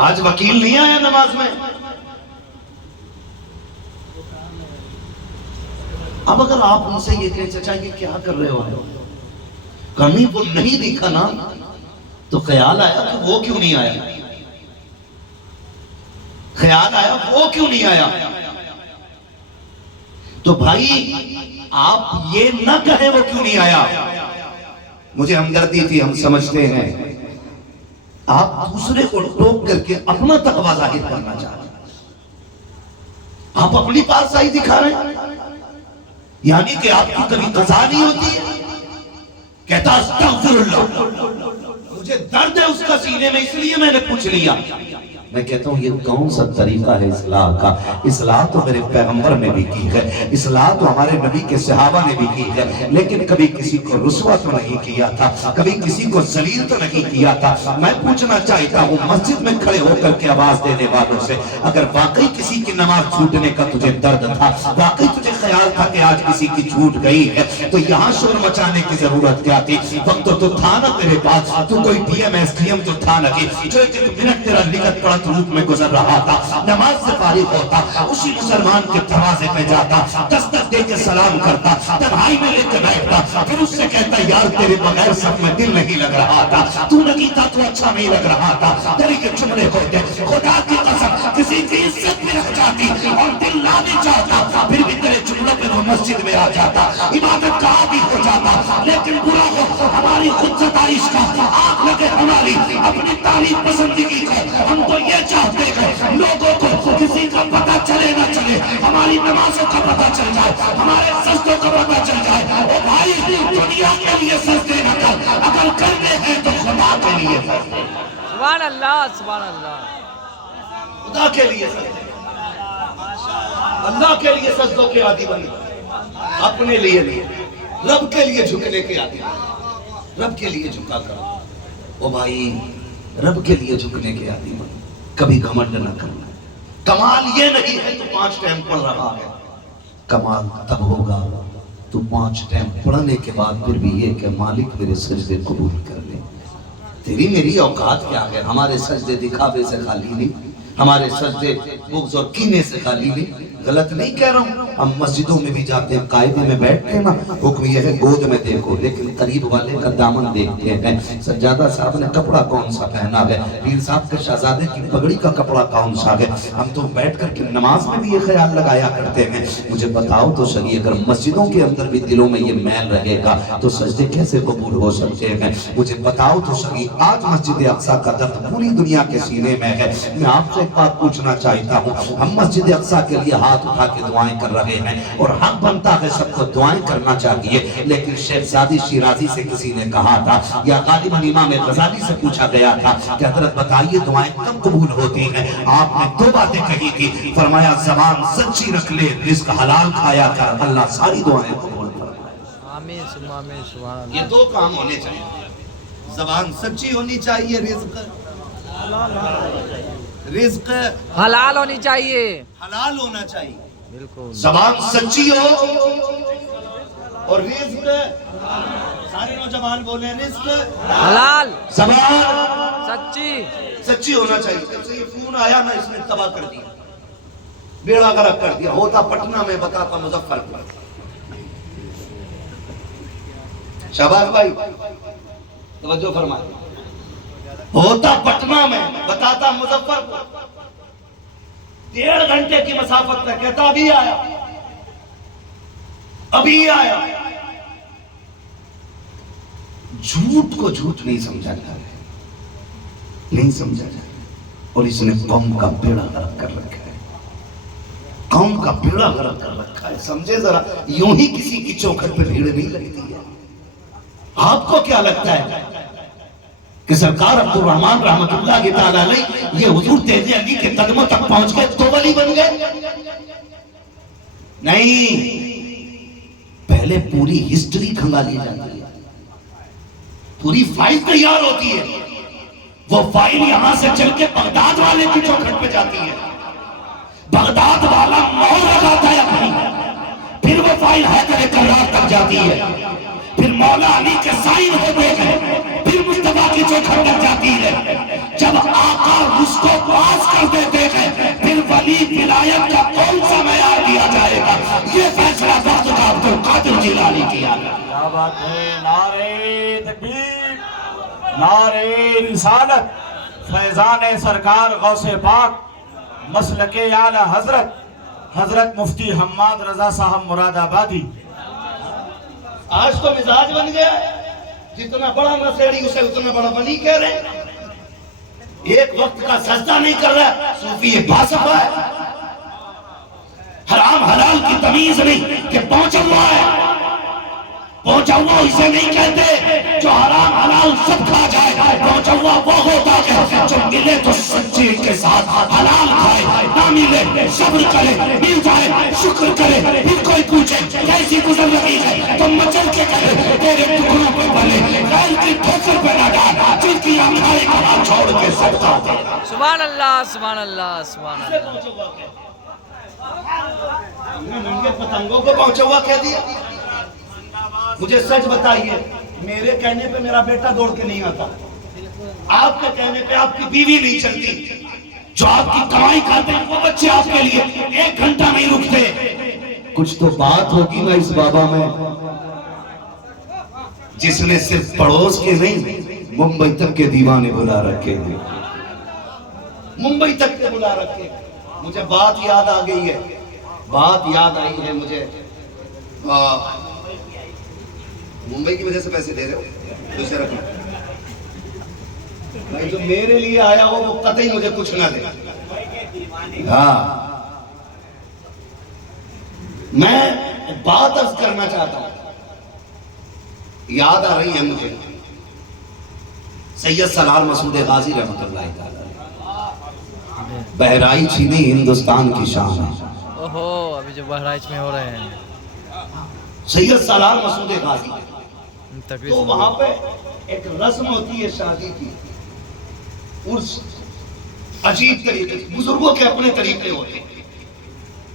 آج وکیل نہیں آیا نماز میں. اب اگر آپ ان سے یہ کہیں چچا یہ کیا کر رہے ہو، کمی وہ نہیں دیکھا نا تو خیال آیا کہ وہ کیوں نہیں آیا، خیال آیا وہ کیوں نہیں آیا. تو بھائی آپ یہ نہ کہیں وہ کیوں نہیں آیا. مجھے ہمدردی تھی، ہم سمجھتے ہیں آپ دوسرے کو ٹوک کر کے اپنا تقویٰ ظاہر کرنا چاہتے ہیں، آپ اپنی پارسائی دکھا رہے ہیں. یعنی کہ آپ کی کبھی قضا نہیں ہوتی ہے. کہتا استغفر اللہ، مجھے درد ہے اس کا سینے میں، اس لیے میں نے پوچھ لیا. میں کہتا ہوں یہ کون سا طریقہ ہے اصلاح کا؟ اصلاح تو میرے پیغمبر نے بھی کی ہے، اصلاح تو ہمارے نبی کے صحابہ نے بھی کی ہے، لیکن کبھی کسی کو رسوا تو نہیں کیا تھا، کبھی کسی کو ذلیل تو نہیں کیا تھا. میں پوچھنا چاہتا ہوں مسجد میں کھڑے ہو کر کے آواز دینے والوں سے، اگر واقعی کسی کی نماز چھوٹنے کا تجھے درد تھا، واقعی تجھے خیال تھا کہ آج کسی کی چھوٹ گئی ہے، تو یہاں شور مچانے کی ضرورت کیا تھی؟ وقت تو تھا نا تیرے پاس، تو کوئی D M S D M تو تھا نا جو ایک منٹ تیرا لکھت پڑھت روپ میں گزر رہا تھا، نماز سے فارغ ہوتا، اسی مسلمان کے دروازے پہ جاتا، دستک دے کے سلام کرتا، تنہائی میں لے کے بیٹھتا، پھر اس سے کہتا یار تیرے بغیر سب میں دل نہیں لگ رہا تھا، تو نہ کیتا تو اچھا نہیں لگ رہا تھا. دلی کے جملے ہوتے خدا کی قسم کسی کی عزت میں رکھ جاتی اور دل نہ بھی چاہتا، پھر بھی تیرے جملوں پہ وہ مسجد میں آ جاتا، عبادت کا بھی ہو جاتا. لیکن برا ہو ہماری خود ستائش کا، آنکھ لگے ہماری اپنی تعریف پسندگی کو. ہم تو یہ چاہتے ہیں لوگوں کو کسی کا پتہ چلے نہ چلے، ہماری نمازوں کا پتہ چل جائے، ہمارے سجدوں کا پتہ چل جائے. او بھائی دنیا کے لیے سجدے نہ کر، اگر کرنے ہیں تو خدا کے لیے. سبحان اللہ سبحان اللہ. خدا کے لیے سجدے، اللہ کے لیے سجدوں کے عادی بنی، اپنے لیے نہیں، رب کے لیے جھکنے کے عادی بنی. رب کے لیے جھکا کرو. او بھائی رب کے لیے جھکنے کے عادی بنو، کبھی گھمنڈ نہ کرنا. کمال یہ نہیں ہے تو 5 ٹائم پڑھ رہا ہے، کمال تب ہوگا تو 5 ٹائم پڑھنے کے بعد پھر بھی یہ کہ مالک میرے سجدے قبول کر لے. تیری میری اوقات کیا ہے؟ ہمارے سجدے دکھاوے سے خالی نہیں، ہمارے سجدے بغض اور کینے سے خالی نہیں. غلط نہیں کہہ رہا ہوں، ہم مسجدوں میں بھی جاتے ہیں، قاعدے میں بیٹھتے ہیں نا، حکم یہ ہے گود میں دیکھو، لیکن قریب والے کا دامن دیکھتے ہیں. سجادہ صاحب نے کپڑا کون سا پہنا ہے، پیر صاحب کے شہزادے کی پگڑی کا کپڑا کون سا ہے. ہم تو بیٹھ کر کے نماز میں بھی یہ خیال لگایا کرتے ہیں. مجھے بتاؤ تو صحیح، اگر مسجدوں کے اندر بھی دلوں میں یہ میل رہے گا تو سجدے کیسے قبول ہو سکتے ہیں؟ مجھے بتاؤ تو صحیح. آج مسجد اقصیٰ کا درد پوری دنیا کے سینے میں ہے. میں آپ سے ایک بات پوچھنا چاہتا ہوں، ہم مسجد اقصیٰ کے لیے ہاتھ اٹھا کے دعائیں کر رہے ہیں اور حق بنتا ہے سب کو دعائیں کرنا چاہیے، لیکن شیخ زادی شیرازی سے کسی نے کہا تھا یا غالباً امام غزالی سے پوچھا گیا تھا کہ حضرت بتائیے دعائیں کب قبول ہوتی ہیں؟ آپ نے 2 باتیں کہی تھی، فرمایا زبان سچی رکھ لے، رزق حلال کھایا کر، اللہ ساری دعائیں قبول فرمائے. آمین ثم آمین سبحان اللہ. یہ 2 کام ہونے چاہیے، زبان سچی ہونی چاہیے، رزق حلال ہونی چاہیے، حلال ہونا چاہیے. بالکل زبان سچی ہو اور رزق، سارے نوجوان بولے رزق حلال، زبان سچی سچی ہونا چاہیے. جب سے یہ فون آیا نا اس نے تباہ کر دیا، بیڑا غرق کر دیا. ہوتا پٹنہ میں، بتاتا مظفر پور. شہباز بھائی توجہ فرمائے، ہوتا پٹنہ میں، بتاتا مظفر پور. 1.5 گھنٹے کی مسافت میں، کہتا ابھی آیا ابھی آیا. جھوٹ کو جھوٹ نہیں سمجھا جا رہا ہے، نہیں سمجھا جا رہا، اور اس نے قوم کا بیڑا غرق کر رکھا ہے، قوم کا بیڑا غرق کر رکھا ہے. سمجھے ذرا، یوں ہی کسی کی چوکھٹ پہ بھیڑ نہیں لگتی ہے. آپ کو کیا لگتا ہے کہ سرکار عبد الرحمن رحمت اللہ کی تعالیٰ علیہ یہ حضور تیز علی کے قدموں تک پہنچ گئے تو ولی بن گئے؟ نہیں، پہلے پوری ہسٹری کھنگالی جاتی ہے، پوری فائل تیار ہوتی ہے. وہ فائل یہاں سے چل کے بغداد والے کی چوکھٹ پہ جاتی ہے، بغداد والا مہر لگاتا ہے اپنی، پھر وہ فائل حیدر کرار تک جاتی ہے، پھر مولا علی کے سائن ہوتے ہیں، پھر مصطفیٰ کی چوکھٹ تک جاتی ہے. جب آقا اس کو کر دیتے ہیں پھر ولی ولایت کا کون سا معیار دیا جائے گا؟ یہ فیصلہ وقت کا عبد القادر جیلانی کیا گیا۔ کیا بات ہے، نعرہ تکبیر، نعرہ رسالت، فیضان سرکار غوث پاک، مسلک اعلی حضرت مفتی حماد رضا صاحب مراد آبادی۔ آج تو مزاج بن گیا ہے، جتنا بڑا نشیڑی اسے اتنا بڑا ولی کہہ رہے ہیں۔ ایک وقت کا سجدہ نہیں کر رہا، صوفی باصفا ہے، حرام حلال کی تمیز نہیں کہ پہنچا ہوا ہے۔ پہنچا ہوا اسے نہیں کہتے جو حرام حلال سب کھا جائے، پہنچا ہوا وہ ہوتا ہے جو ملے تو سچے کے ساتھ حلال کھائے، نہ ملے صبر کرے، مل جائے شکر کرے، پھر کوئی پوچھے کیسی گزر رہی ہے تو مچل کے کہے تیرے ٹکڑوں پہ بنے، غیر کی ٹھوکر پہ نہ ڈال، جن کی آنکھیں کہاں چھوڑ کے سکتا ہے۔ سبحان اللہ سبحان اللہ سبحان اللہ۔ پتنگوں کو پہنچا ہوا کہہ دیا۔ مجھے سچ بتائیے، میرے کہنے پہ میرا بیٹا دوڑ کے نہیں آتا، آپ کے کہنے پہ آپ کی بیوی نہیں چلتی، جو آپ کی کمائی کھاتے ہیں وہ بچے آپ کے لیے 1 گھنٹہ نہیں رکتے۔ کچھ تو بات ہوگی نا اس بابا میں، جس نے صرف پڑوس کے نہیں ممبئی تک کے دیوانے بلا رکھے ہیں، ممبئی تک کے بلا رکھے۔ مجھے بات یاد آ گئی ہے، بات یاد آئی ہے مجھے۔ ممبئی کی وجہ سے پیسے دے رہے ہو دوسرے رکھنا بھائی، جو میرے لیے آیا ہو وہ قطعی مجھے کچھ نہ دے۔ ہاں، میں بات عرض کرنا چاہتا ہوں، یاد آ رہی ہے مجھے سید سالار مسعود غازی رحمۃ اللہ تعالی، بہرائچ ہی نہیں ہندوستان کی شان ہے۔ اوہو، ابھی جو بہرائچ میں ہو رہے ہیں سید سالار مسعود غازی، تقریر تو وہاں پہ ایک رسم ہوتی ہے شادی کی، عرس، عجیب طریقے، بزرگوں کے اپنے طریقے ہوتے ہیں،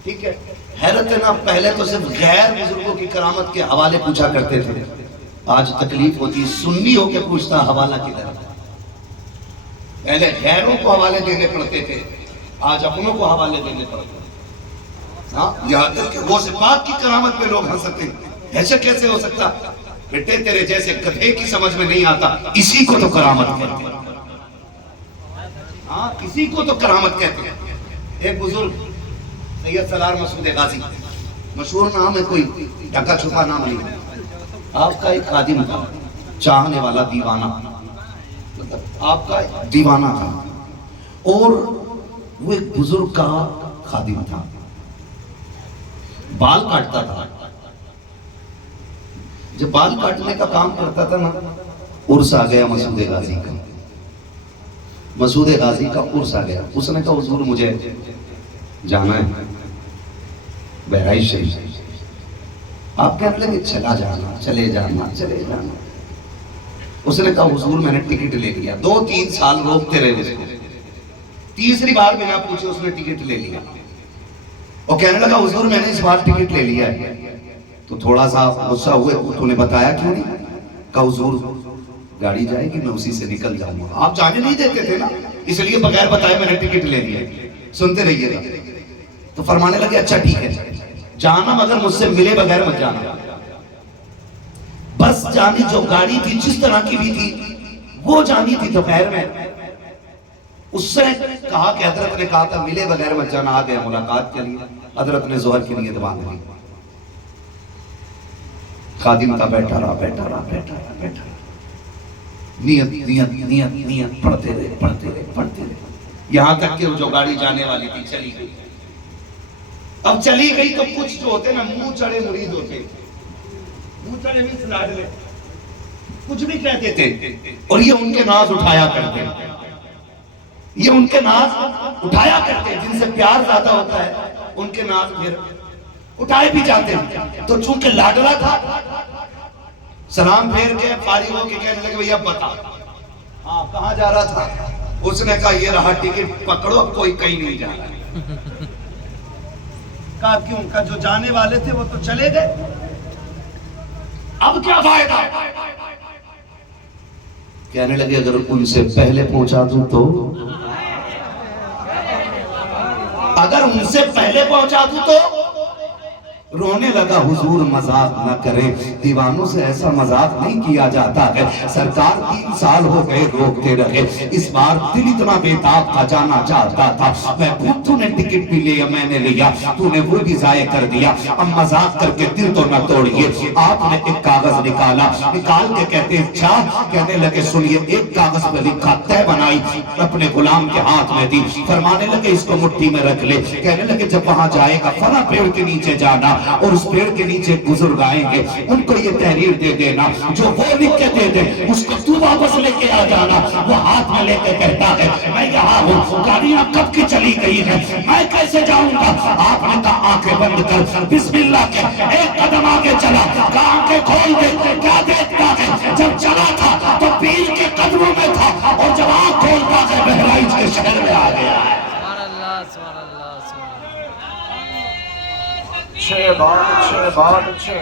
ٹھیک ہے۔ حیرت ہے نا، پہلے تو صرف غیر بزرگوں کی کرامت کے حوالے پوچھا کرتے تھے، آج تکلیف ہوتی ہے سنی ہو کے پوچھتا حوالہ کدھر ہے۔ پہلے غیروں کو حوالے دینے پڑتے تھے، آج اپنوں کو حوالے دینے پڑتے ہیں۔ ہاں، یہاں تک کہ غوث پاک کی کرامت پہ لوگ ہنستے ہیں، ایسے کیسے ہو سکتا؟ بیٹے تیرے جیسے گدھے کی سمجھ میں نہیں آتا، اسی کو تو کرامت کہتے ہیں۔ ہاں، اسی کو تو کرامت کہتے ہیں۔ ایک بزرگ سید سالار مسعود غازی، مشہور نام ہے، کوئی ڈھکا چھپا نام نہیں، آپ کا ایک خادم تھا، چاہنے والا دیوانہ، مطلب آپ کا دیوانہ تھا، اور وہ ایک بزرگ کا خادم تھا، بال کاٹتا تھا۔ جب بال کاٹنے کا کام کرتا تھا نا، عرس آ گیا مسعود غازی کا، مسعود غازی کا عرس آ گیا۔ اس نے کہا حضور مجھے جانا ہے بہرائچ شریف۔ آپ کہنے لگے چلا جانا، چلے جانا، چلے جانا۔ اس نے کہا حضور میں نے ٹکٹ لے لیا۔ 2-3 سال روکتے رہے اس کو، تیسری بار بنا پوچھے اس نے ٹکٹ لے لیا، اور کہنے لگا حضور میں نے اس بار ٹکٹ لے لیا ہے۔ تو تھوڑا سا غصہ ہوئے، تو نے بتایا کیوں نہیں؟ کہا حضور گاڑی جائے گی میں اسی سے نکل جاؤں گا۔ آپ جانے نہیں دیتے تھے نا، اس لیے بغیر بتائے میں نے ٹکٹ لے لیا، سنتے رہیے گا۔ تو فرمانے لگے اچھا ٹھیک ہے، جانا مگر مجھ سے ملے بغیر مت جانا۔ بس جانی جو گاڑی تھی جس طرح کی بھی تھی وہ جانی تھی دوپہر میں۔ اس سے کہا کہ حضرت نے کہا تھا ملے بغیر مت جانا، آ گیا ملاقات کے لیے۔ حضرت نے ظہر کی نیت باندھ لی، خادم کا بیٹھا رہا بیٹھا رہا بیٹھا رہا بیٹھا رہا، نیت نیت نیت نیت پڑھتے رہے پڑھتے رہے پڑھتے رہے، یہاں تک کہ جو گاڑی جانے والی تھی چلی گئی۔ اب چلی گئی تو کچھ جو ہوتے نا منہ چڑے مرید ہوتے، منہ چڑے مینس لاڈلے، کچھ بھی کہتے تھے، اور یہ ان کے ناز اٹھایا کرتے، یہ ان کے ناز اٹھایا کرتے، جن سے پیار زیادہ ہوتا ہے ان کے ناز پھر اٹھائے بھی جاتے ہیں۔ تو چونکہ لاڈلا تھا، سلام پھیر کے فارغ ہو کے کہنے لگے بھئی اب بتا ہاں کہاں جا رہا تھا؟ اس نے کہا یہ رہا ٹکٹ پکڑو، اب کوئی کہیں نہیں جا رہا۔ کہا کیوں؟ کہا جو جانے والے تھے وہ تو چلے گئے، اب کیا فائدہ؟ کہنے لگے اگر ان سے پہلے پہنچا دوں تو اگر ان سے پہلے پہنچا دوں تو رونے لگا حضور مذاق نہ کرے دیوانوں سے ایسا مذاق نہیں کیا جاتا ہے سرکار 3 سال ہو گئے روکتے رہے اس بار دل اتنا بیتاب کا جانا چاہتا تھا میں تو نے ٹکٹ بھی لیا میں نے لیا تو نے وہ بھی ضائع کر دیا اب مذاق کر کے دل تو نہ توڑیے آپ نے ایک کاغذ نکالا نکال کے کہتے اچھا کہنے لگے سنیے ایک کاغذ پہ لکھا طے بنائی اپنے غلام کے ہاتھ میں دی فرمانے لگے اس کو مٹھی میں رکھ لے کہنے لگے جب وہاں جائے گا فلاں پیڑ کے نیچے جانا اور اس پیڑ کے نیچے بزرگ آئیں گے ان کو یہ تحریر دے دینا جو وہ لکھ کے دے دے اس کو تو واپس لے کے آ جانا وہ ہاتھ میں لے کے کہتا ہے میں یہاں ہوں گاڑیاں کب کی چلی گئی ہے میں کیسے جاؤں گا آپ نے کہا آنکھیں بند کر بسم اللہ کے ایک قدم آگے چلا کہا آنکھیں کھول دے کیا دیکھتا ہے جب چلا تھا تو پیر کے قدموں میں تھا اور جب آنکھ کھولتا ہے بہرائچ کے شہر میں آ گیا ہے سبحان اللہ سبحان اللہ سبحان اللہ بہت اچھے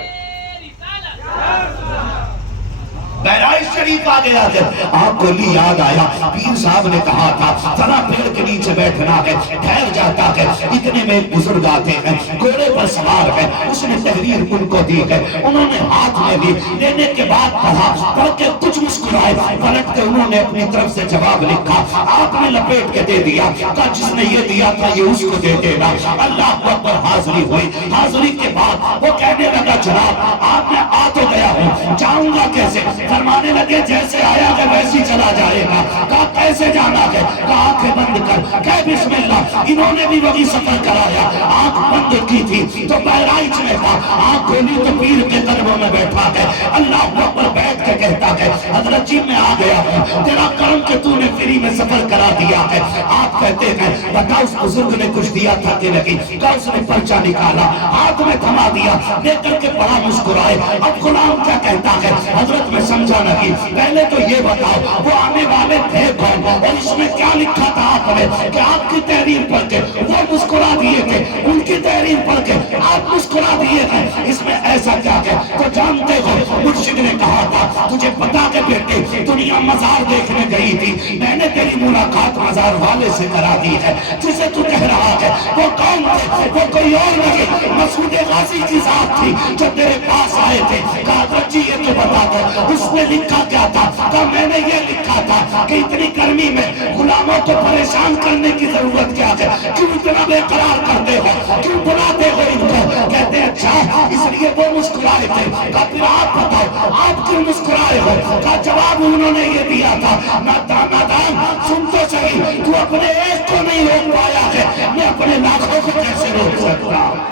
بہرائچ شریف آ گیا ہے آپ کو لی یاد آیا پیر صاحب نے کہا تھا ذرا پیڑ کے نیچے بیٹھنا ہے ٹھہر جاتا ہے اتنے میں بزرگ آتے ہیں گھوڑے پر سوار ہے اس نے تحریر ان کو دی ہے انہوں نے ہاتھ میں لی لینے کے بعد پڑھا پڑھ کے کچھ مسکرائے پلٹ کے انہوں نے اپنی طرف سے جواب لکھا آپ نے لپیٹ کے دے دیا کہا جس نے یہ دیا تھا یہ اس کو دے دینا اللہ اکبر حاضری ہوئی حاضری کے بعد وہ کہنے لگا جناب آپ نے آ تو گیا ہوں جاؤں گا کیسے فرمانے لگے جیسے آیا ہے ویسی چلا جائے گا کہا کیسے جانا ہے کہا آنکھیں بند کر کہہ بسم اللہ انہوں نے بھی وہی سفر کرایا آنکھ بند کی تھی تو بہرائچ میں تھا آنکھ کھولی تو پیر کے قدموں میں بیٹھا ہے اللہ اکبر بیٹھ کے کہتا ہے حضرت جی میں آ گیا ہوں تیرا کرم کہ تو نے فری میں سفر کرا دیا ہے آپ کہتے ہیں بتا اس بزرگ نے کچھ دیا تھا کہ نہیں کہا اس نے پرچہ نکالا ہاتھ میں تھما دیا لے کر کے بڑا مسکرائے اب غلام کیا کہتا ہے حضرت میں سمجھا نہیں پہلے تو یہ بتاؤ وہ آنے والے تھے کون اور اس میں کیا لکھا تھا آپ نے کہ آپ کی تحریر پڑھ کے وہ مسکرا دیے تھے ان کی تحریر پڑھ کے آپ مسکرا دیے تھے اس میں ایسا کیا ہے تو جانتے ہو مرشد نے کہا تھا تجھے پتا کہ بیٹے دنیا مزار دیکھنے گئی تھی میں نے تیری ملاقات مزار والے سے کرا دی ہے جسے تو کہہ رہا ہے وہ کون تھے وہ کوئی اور نہیں مسعود غازی کی ذات تھی جو تیرے پاس آئے تھے کہا جی یہ تو بتا دو اس نے لکھا کیا تھا کہ میں نے یہ لکھا تھا کہ اتنی گرمی میں غلاموں کو پریشان کرنے کی ضرورت کیا ہے کیوں اتنا بے قرار کرتے ہو کیوں بلاتے ہو ان کو کہتے ہیں اچھا اس لیے وہ مسکرائے تھے کہا پھر آپ بتاؤ آپ کیوں مسکرائے ہو کہا جواب انہوں نے یہ دیا تھا نادان سن تو صحیح تو اپنے ایک کو نہیں روک پایا ہے میں اپنے لاکھوں کو کیسے روک سکتا ہوں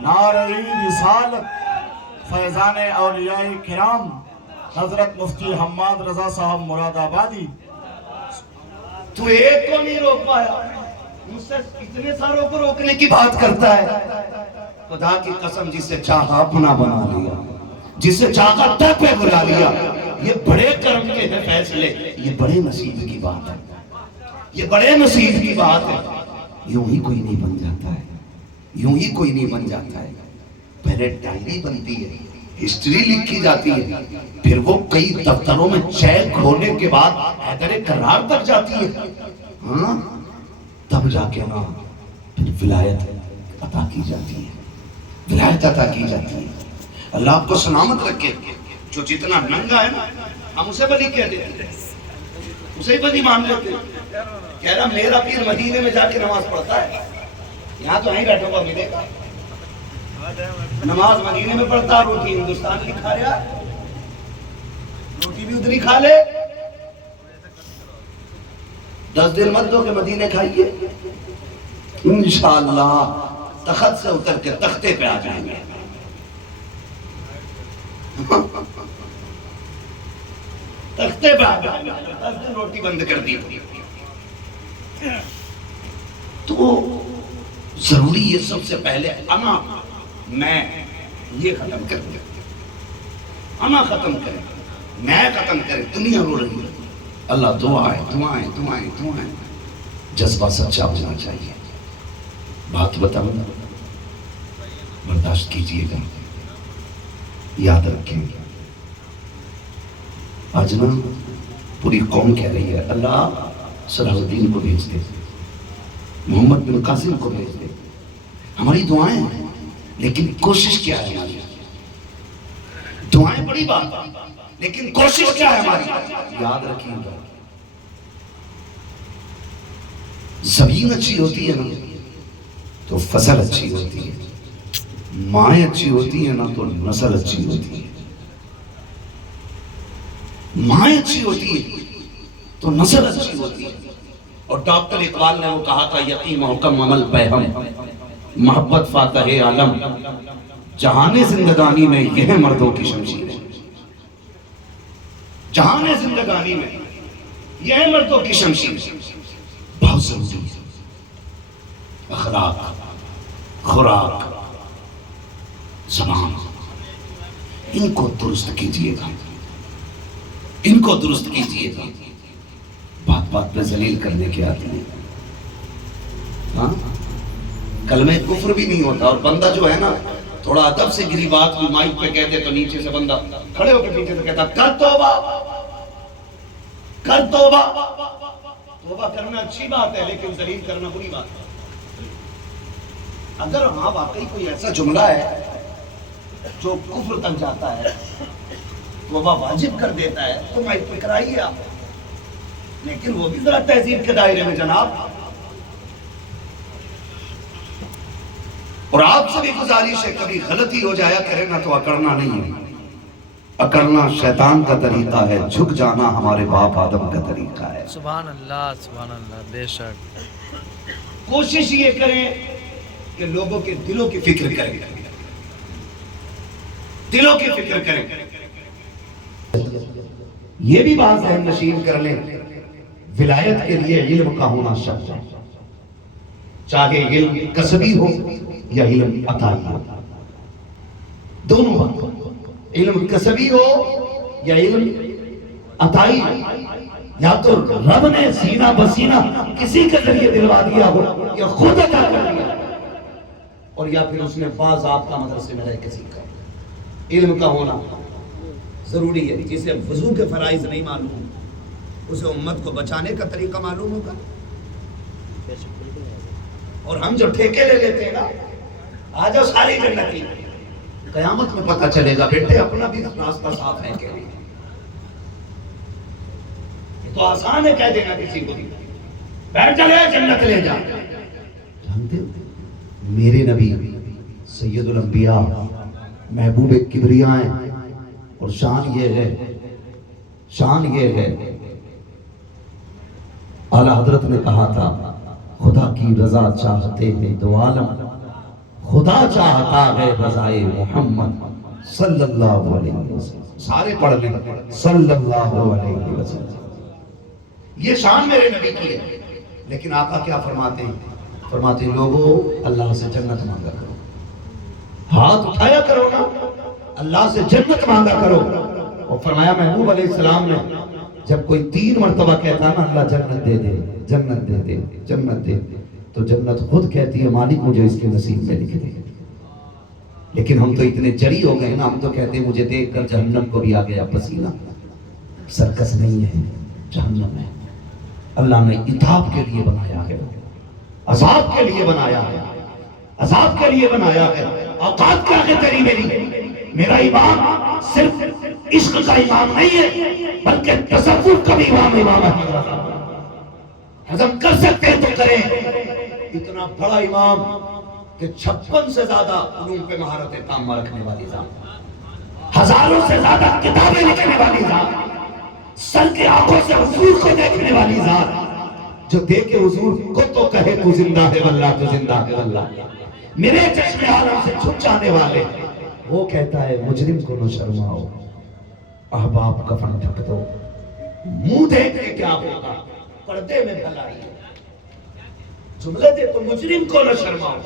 نعرہ رسالت فیضان اولیاء کرام حضرت مفتی حماد رضا صاحب مراد آبادی تو ایک کو نہیں روک پایا مجھ سے اتنے ساروں کو روکنے کی بات کرتا ہے خدا کی قسم جسے چاہا اپنا بنا لیا جسے چاہا تہ پہ بلا لیا یہ بڑے کرم کے ہیں فیصلے یہ بڑے نصیب کی بات ہے یہ بڑے نصیب کی بات ہے یوں ہی کوئی نہیں بن جاتا ہے یوں ہی کوئی نہیں بن جاتا ہے پہلے ڈائری بنتی ہے ہسٹری لکھی جاتی ہے پھر وہ کئی دفتروں میں چیک ہونے کے بعد حیدر کرار تک جاتی ہے ہاں تب جا کے نا پھر ولایت عطا کی جاتی ہے ولایت عطا کی جاتی ہے اللہ آپ کو سلامت رکھے جو جتنا ننگا ہے نا ہم اسے بلی کہہ دیتے اسے بلی مان لیتے کہہ رہا میرا پیر مدینے میں جا کے نماز پڑھتا ہے یہاں تو ہی بیٹھوں گا ملے گا نماز مدینے میں پڑھتا روٹی ہندوستان کی کھا رہا روٹی بھی ادھر ہی کھا لے 10 دن مت دو کہ مدینے کھائیے انشاءاللہ تخت سے اتر کے تختے پہ آ جائیں گے تختے پہ آ جائیں گے 10 دن روٹی بند کر دی تو ضروری یہ سب سے پہلے انا میں یہ ختم کر دیں انا ختم کریں میں ختم کریں دنیا رو رہی ہے اللہ دعائیں جذبہ سچا ہونا چاہیے بات بتاؤں برداشت کیجئے گا یاد رکھیں گے آج نا پوری قوم کہہ رہی ہے اللہ صلاح الدین کو بھیج دے, محمد بن قاسم کو بھیج دے. ہماری دعائیں ہیں, لیکن کوشش کیا ہے ہماری؟ دعائیں بڑی بات, لیکن کوشش کیا ہے ہماری؟ یاد رکھیں گے, زمین اچھی ہوتی ہے نا تو فصل اچھی ہوتی ہے, مائیں اچھی ہوتی ہیں نا تو نسل اچھی ہوتی ہے. مائیں اچھی ہوتی ہے تو نسل اچھی ہوتی ہے. اور ڈاکٹر اقبال نے وہ کہا تھا, یقین محکم عمل پہم محبت فاتح عالم, جہان زندگانی میں یہ مردوں کی شمشیر ہے. جہان زندگانی میں یہ مردوں کی شمشیر بہت ضروری ہے. اخلاق, خوراک, زبان, ان کو درست کیجئے گا, ان کو درست کیجئے گا. بات بات پہ ذلیل کرنے کے آتے ہیں. ہاں, کلمہ کفر بھی نہیں ہوتا, اور بندہ جو ہے نا تھوڑا ادب سے گری بات بھی مائک پہ کہتے تو نیچے سے بندہ کھڑے ہو کے پیچھے سے کہتا کر توبہ, کر توبہ. توبہ کرنا اچھی بات ہے, لیکن ذلیل کرنا بری بات ہے. اگر ہاں واقعی کوئی ایسا جملہ ہے جو کفر تک جاتا ہے, توبہ واجب کر دیتا ہے, تو مائک پہ کرائیے آپ, لیکن وہ بھی ذرا تہذیب کے دائرے میں جناب. اور آپ سے بھی گزارش ہے, کبھی غلطی ہو جایا کرے نا تو اکڑنا نہیں ہے. اکڑنا شیطان کا طریقہ ہے, جھک جانا ہمارے باپ آدم کا طریقہ ہے. سبحان اللہ, بے شک. کوشش یہ کریں کہ لوگوں کے دلوں کی فکر کریں, دلوں کی فکر کریں. یہ بھی بات ذہن نشین کر لیں, ولایت کے لیے علم کا ہونا شرط ہے, چاہے علم کسبی ہو یا علم عطائی ہو. دونوں بات, علم کسبی ہو یا علم عطائی ہو. یا تو رب نے سینہ بسینہ کسی کے ذریعے دلوا دیا ہو یا خود عطا کر دیا, اور یا پھر اس نے باضابطہ مدرسے میں رہ کے سیکھا. علم کا ہونا ضروری ہے. جسے وضو کے فرائض نہیں معلوم, اسے امت کو بچانے کا طریقہ معلوم ہوگا. اور ہم جو ٹھیکے لے لیتے ہیں نا, آج ساری جنتی, قیامت میں پتہ چلے گا بیٹے اپنا بھی راستہ صاف ہے کہ نہیں. یہ تو آسان ہے کہہ دینا کسی کو, بیٹھ چلے جنت لے جا. جانتے ہو میرے نبی سید الانبیاء محبوب کبریاء ہیں, اور شان یہ ہے اعلیٰ حضرت نے کہا تھا, خدا کی رضا چاہتے ہیں دو عالم, خدا چاہتا ہے رضائے محمد صلی اللہ علیہ وسلم. سارے پڑھ لیں صلی اللہ علیہ وسلم. یہ شان میرے نبی کی ہے. لیکن آقا کیا فرماتے ہیں؟ فرماتے ہیں لوگوں اللہ سے جنت مانگا کرو, ہاتھ اٹھایا کرو نا, اللہ سے جنت مانگا کرو. اور فرمایا محبوب علیہ السلام نے جب کوئی 3 مرتبہ کہتا نا اللہ جنت دے دے, جنت دے دے, جنت دے دے, تو جنت خود کہتی ہے مالک مجھے اس کے نصیب میں لکھ دے. لیکن ہم تو اتنے جری ہو گئے نا, ہم تو کہتے ہیں مجھے دیکھ کر جہنم کو بھی آ گیا پسینہ. سرکس نہیں ہے, جہنم ہے. اللہ نے عذاب کے لیے بنایا ہے, عذاب کے لیے بنایا ہے, عذاب کے لیے بنایا ہے. اوقات کیا ہے تیری میری؟ میرا امام صرف عشق کا امام نہیں ہے, بلکہ تصوف کا بھی امام ہے. ہضم کر سکتے ہیں تو کریں. اتنا بڑا امام کہ 56 سے زیادہ علوم پہ مہارت تامہ رکھنے والی ذات, ہزاروں سے زیادہ کتابیں لکھنے والی ذات, سر کے آنکھوں سے حضور کو دیکھنے والی ذات, جو دیکھے حضور کو تو کہے تو زندہ ہے واللہ, تو زندہ ہے واللہ. میرے چشم عالم سے چھپ جانے والے, وہ کہتا ہے مجرم کو نہ شرماؤ, احباب کفن ڈھک دو, منہ دیکھ کے کیا ہوگا, پردے میں بھلائی. جملے دے تو مجرم کو نہ شرماؤ,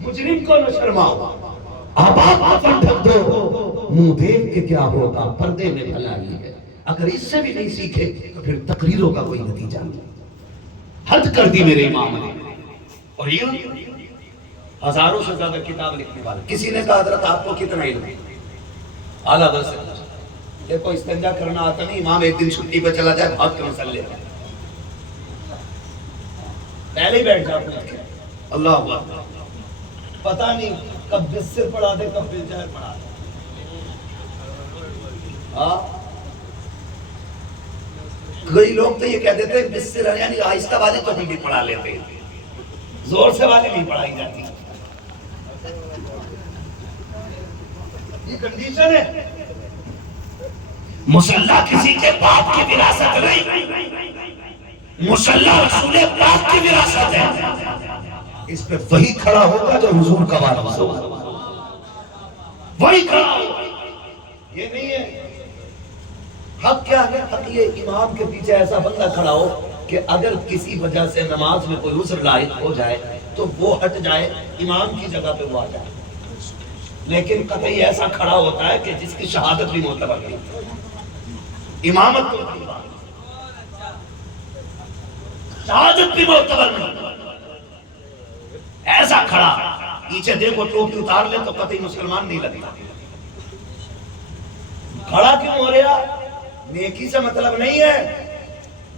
مجرم کو نہ شرماؤ, احباب کفن ڈھک دو, منہ دیکھ کے کیا ہوگا, پردے میں بھلائی ہے. اگر اس سے بھی نہیں سیکھے تو پھر تقریروں کا کوئی نتیجہ نہیں. حد کر دی میرے امام نے. اور یہ ہزاروں سے زیادہ کتاب لکھنے والے. کسی نے کہا حضرت آپ کو کتنا علم ہے؟ اعلیٰ حضرت سے دیکھو استنجا کرنا آتا نہیں, امام ایک دن چھٹی پہ چلا جائے بھاگ کے مسئلے پر پہلے ہی بیٹھ جاؤ اللہ اکبر. پتہ نہیں کب بسر پڑھا دے کب بلجائر پڑھا دے. کئی لوگ تو یہ کہہ دیتے ہیں بسر یعنی آہستہ والے تو ہم بھی پڑھا لیتے ہیں, زور سے والے نہیں پڑھائی جاتی. یہ کنڈیشن ہے. مصلی کسی کے باپ کی وراثت نہیں, مصلی رسول پاک کی وراثت ہے. اس پہ وہی کھڑا ہوگا جو حضور کا وارث ہوگا, وہی کھڑا ہوگا. یہ نہیں ہے حق. کیا ہے حق؟ یہ امام کے پیچھے ایسا بندہ کھڑا ہو کہ اگر کسی وجہ سے نماز میں کوئی عذر لاحق ہو جائے تو وہ ہٹ جائے, امام کی جگہ پہ وہ آ جائے. لیکن قطعی ایسا کھڑا ہوتا ہے کہ جس کی شہادت بھی معتبر نہیں, امامت تو شہادت بھی معتبر نہیں. ایسا کھڑا پیچھے دیکھو ٹوپی اتار لے تو قطعی مسلمان نہیں لگتا. کھڑا کیوں ہو رہا؟ نیکی سے مطلب نہیں ہے.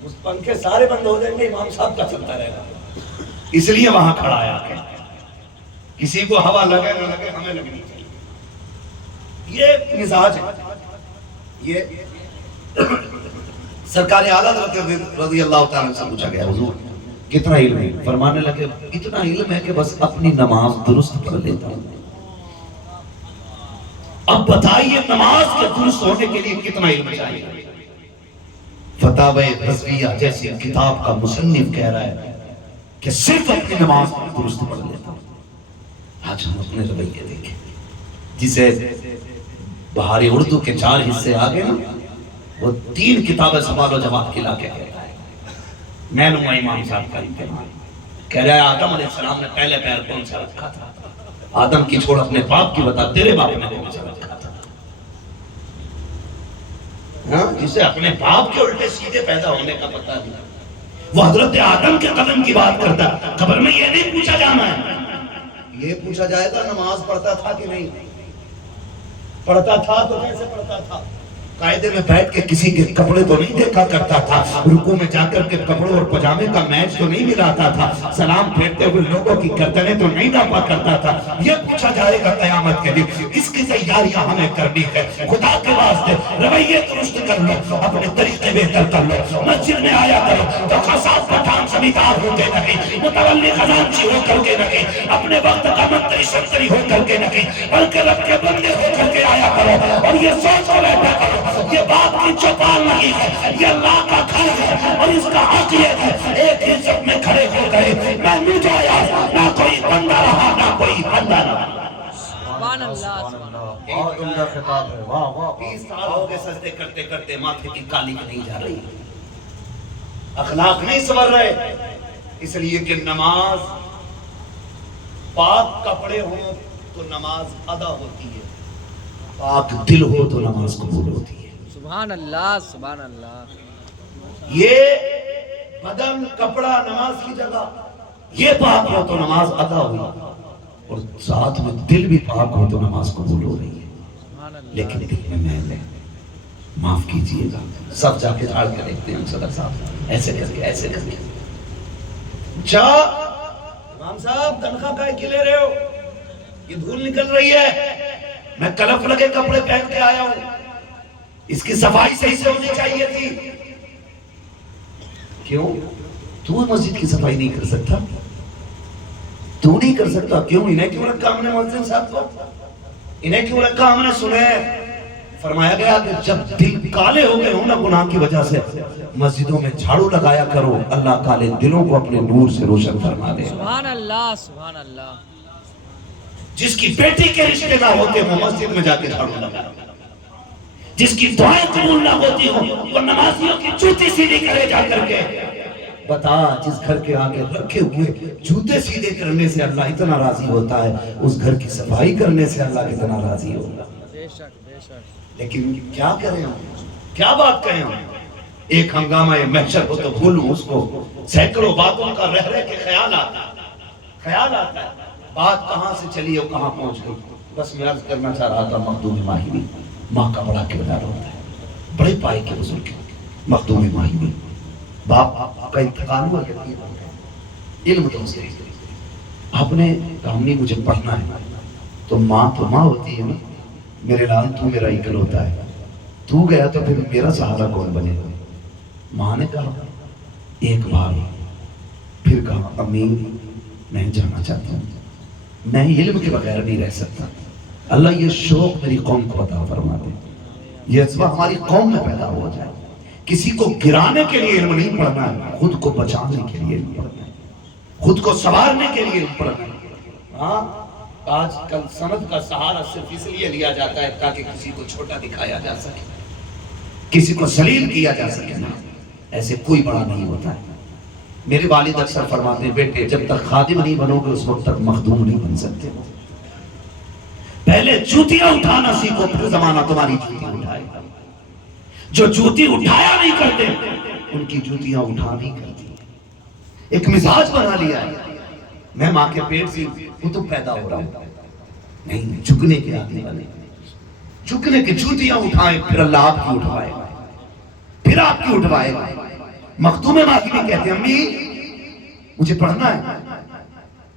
اس پنکھے سارے بند ہو جائیں گے, امام صاحب کا چلتا رہے گا, اس لیے وہاں کھڑا آیا. کسی کو ہوا لگے نہ لگے ہمیں لگنی چاہیے. یہ مزاج ہے. یہ سرکار اعلیٰ رضی اللہ تعالیٰ سے پوچھا گیا حضور کتنا علم ہے؟ فرمانے لگے اتنا علم ہے کہ بس اپنی نماز درست پڑھ لیتا ہوں. اب بتائیے نماز کے درست ہونے کے لیے کتنا علم چاہیے؟ فتاوی رضویہ جیسی کتاب کا مصنف کہہ رہا ہے کہ صرف اپنی نماز درست پڑھ لیتا ہوں. آج ہم اپنے رویے دیکھیں. جسے بہار اردو کے 4 حصے آگے نا, وہ 3 کتابیں سوال و جواب کی لا کے کہتا ہے. میں لوں گا امام صاحب کا امتحان. کہہ رہا ہے آدم علیہ السلام نے پہلے پیر کون سا رکھا تھا؟ آدم کی چھوڑ اپنے باپ کی بتا, تیرے باپ نے کون سا رکھا تھا؟ جسے اپنے باپ کے الٹے سیدھے پیدا ہونے کا پتہ نہیں, وہ حضرت آدم کے قدم کی بات کرتا. قبر میں یہ نہیں پوچھا جانا ہے, یہ پوچھا جائے گا نماز پڑھتا تھا کہ نہیں پڑھتا تھا, تو کیسے پڑھتا تھا؟ قاعدے میں بیٹھ کے کسی کے کپڑے تو نہیں دیکھا کرتا تھا, رکوع میں جا کر کے کپڑوں اور پجامے کا میچ تو نہیں ملاتا تھا, سلام پھیرتے ہوئے لوگوں کی گردنیں تو نہیں ناپا کرتا تھا. یہ پوچھا جائے گا قیامت کے دن. اس کی تیاریاں ہمیں کرنی ہے. خدا کے واسطے رویے درست کر لو, اپنے طریقے بہتر کر لو. مسجد میں آیا کرو تو قصاب پٹھان سمیدار ہو کے نہیں, متولی خزانچی ہو کر کے نہیں, اپنے وقت کا منتری سنتری ہو کر کے نہیں, بلکہ رب کے بندے ہو کر کے آیا کرو. اور یہ سوچ ہو بیٹھا کرو یہ باپ کی چوپال نہیں ہے, یہ اللہ کا گھر ہے, اور اس کا حق یہ ہے ایک ہی سب میں کھڑے ہو گئے. میں مجھے آیا نہ کوئی بندہ رہا نہ کوئی بندہ رہا. سبحان اللہ, سبحان اللہ. بہت عمدہ خطاب ہے. واہ واہ. 20 سال ہو گئے سجدے کرتے کرتے, ماتھے کی کالی نہیں جا رہی, اخلاق نہیں سنور رہے. اس لیے کہ نماز پاک کپڑے ہوں تو نماز ادا ہوتی ہے, پاک دل ہو تو نماز قبول ہوتی ہے. سبحان اللہ, سبحان اللہ. یہ بدن کپڑا نماز کی جگہ یہ پاک ہو تو نماز ادا ہوئی, اور ساتھ میں دل بھی پاک ہو تو نماز قبول ہو رہی ہے. سبحان اللہ. لیکن دل میں میل ہے, معاف کیجئے گا. سب جا کے جھاڑ کے دیکھتے ہیں صدر صاحب ایسے کر کے ایسے کر کے. اچھا امام صاحب تنخواہ کائے کے لے رہے ہو؟ یہ دھول نکل رہی ہے, میں کلف لگے کپڑے پہن کے آیا ہوں, اس کی صفائی صحیح سے ہونی چاہیے تھی. کیوں تو مسجد کی صفائی نہیں کر سکتا؟ تو نہیں کر سکتا کیوں؟ انہیں کیوں رکھا ہم نے مؤذن صاحب کو؟ انہیں کیوں رکھا ہم نے؟ سنے فرمایا گیا کہ جب دل کالے ہو گئے ہوں نا گناہ کی وجہ سے, مسجدوں میں جھاڑو لگایا کرو, اللہ کالے دلوں کو اپنے نور سے روشن فرما دے. سبحان اللہ, سبحان اللہ. جس کی بیٹی کے رشتے نہ ہوتے وہ مسجد میں جا کے جھاڑو لگائے, جس کی دعائیں قبول نہ ہوتی ہوں وہ نمازیوں کی جوتی سیدھی کرے جا کر کے. بتا, جس گھر کے آگے رکھے ہوئے جوتے سیدھے کرنے سے اللہ اتنا راضی ہوتا ہے, اس گھر کی صفائی کرنے سے اللہ کتنا راضی ہوگا. بے شک, بے شک. لیکن کیا کریں ہم, کیا بات کہیں ہم؟ ایک ہنگامہ محشر ہو تو بھولوں اس کو, سینکڑوں باتوں کا رہ رہ کے خیال آتا ہے. بات کہاں سے چلی اور کہاں پہنچ گئی. بس میں عرض کرنا چاہ رہا تھا, مخدوم ماہی ماں کا بڑا کردار ہوتا ہے, بڑے پائے کے بزرگ مخدوم ماہی باپ کا انتقال ہوا کہ علم تو سے آپ نے کہا امی مجھے پڑھنا ہے، تو ماں ہوتی ہے نا، میرے لال تو میرا اکلوتا ہے، تو گیا تو پھر میرا سہارا کون بنے گا؟ ماں نے کہا ایک بار، پھر کہا امی میں جانا چاہتا ہوں، میں علم کے بغیر نہیں رہ سکتا، اللہ یہ شوق میری قوم کو عطا فرما دے، یہ جذبہ ہماری قوم میں پیدا ہو جائے، کسی کو گرانے کے لیے علم نہیں پڑھنا ہے، خود کو بچانے کے لیے علم پڑھنا ہے، خود کو سنوارنے کے لیے علم پڑھنا ہے۔ ہاں آج کل سند کا سہارا صرف اس لیے لیا جاتا ہے تاکہ کسی کو چھوٹا دکھایا جا سکے، کسی کو ذلیل کیا جا سکے، نا ایسے کوئی بڑا نہیں ہوتا ہے۔ میرے والد اکثر فرماتے ہیں بیٹے جب تک خادم نہیں بنو گے اس وقت تک مخدوم نہیں بن سکتے، پہلے جوتیاں اٹھانا سیکھو پھر زمانہ تمہاری جوتی اٹھائے گا، جو جوتی اٹھایا نہیں کرتے ان کی جوتیاں اٹھا نہیں کرتی۔ ایک مزاج بنا لیا ہے میں ماں کے پیٹ سے کتب پیدا ہو رہا ہوں، نہیں، جھکنے کے عادی بنے، جھکنے کی جوتیاں اٹھائیں پھر اللہ آپ کی اٹھوائے گا، پھر آپ کی اٹھوائے گا۔ مختوم ماجدی کہتے ہیں امی مجھے پڑھنا ہے،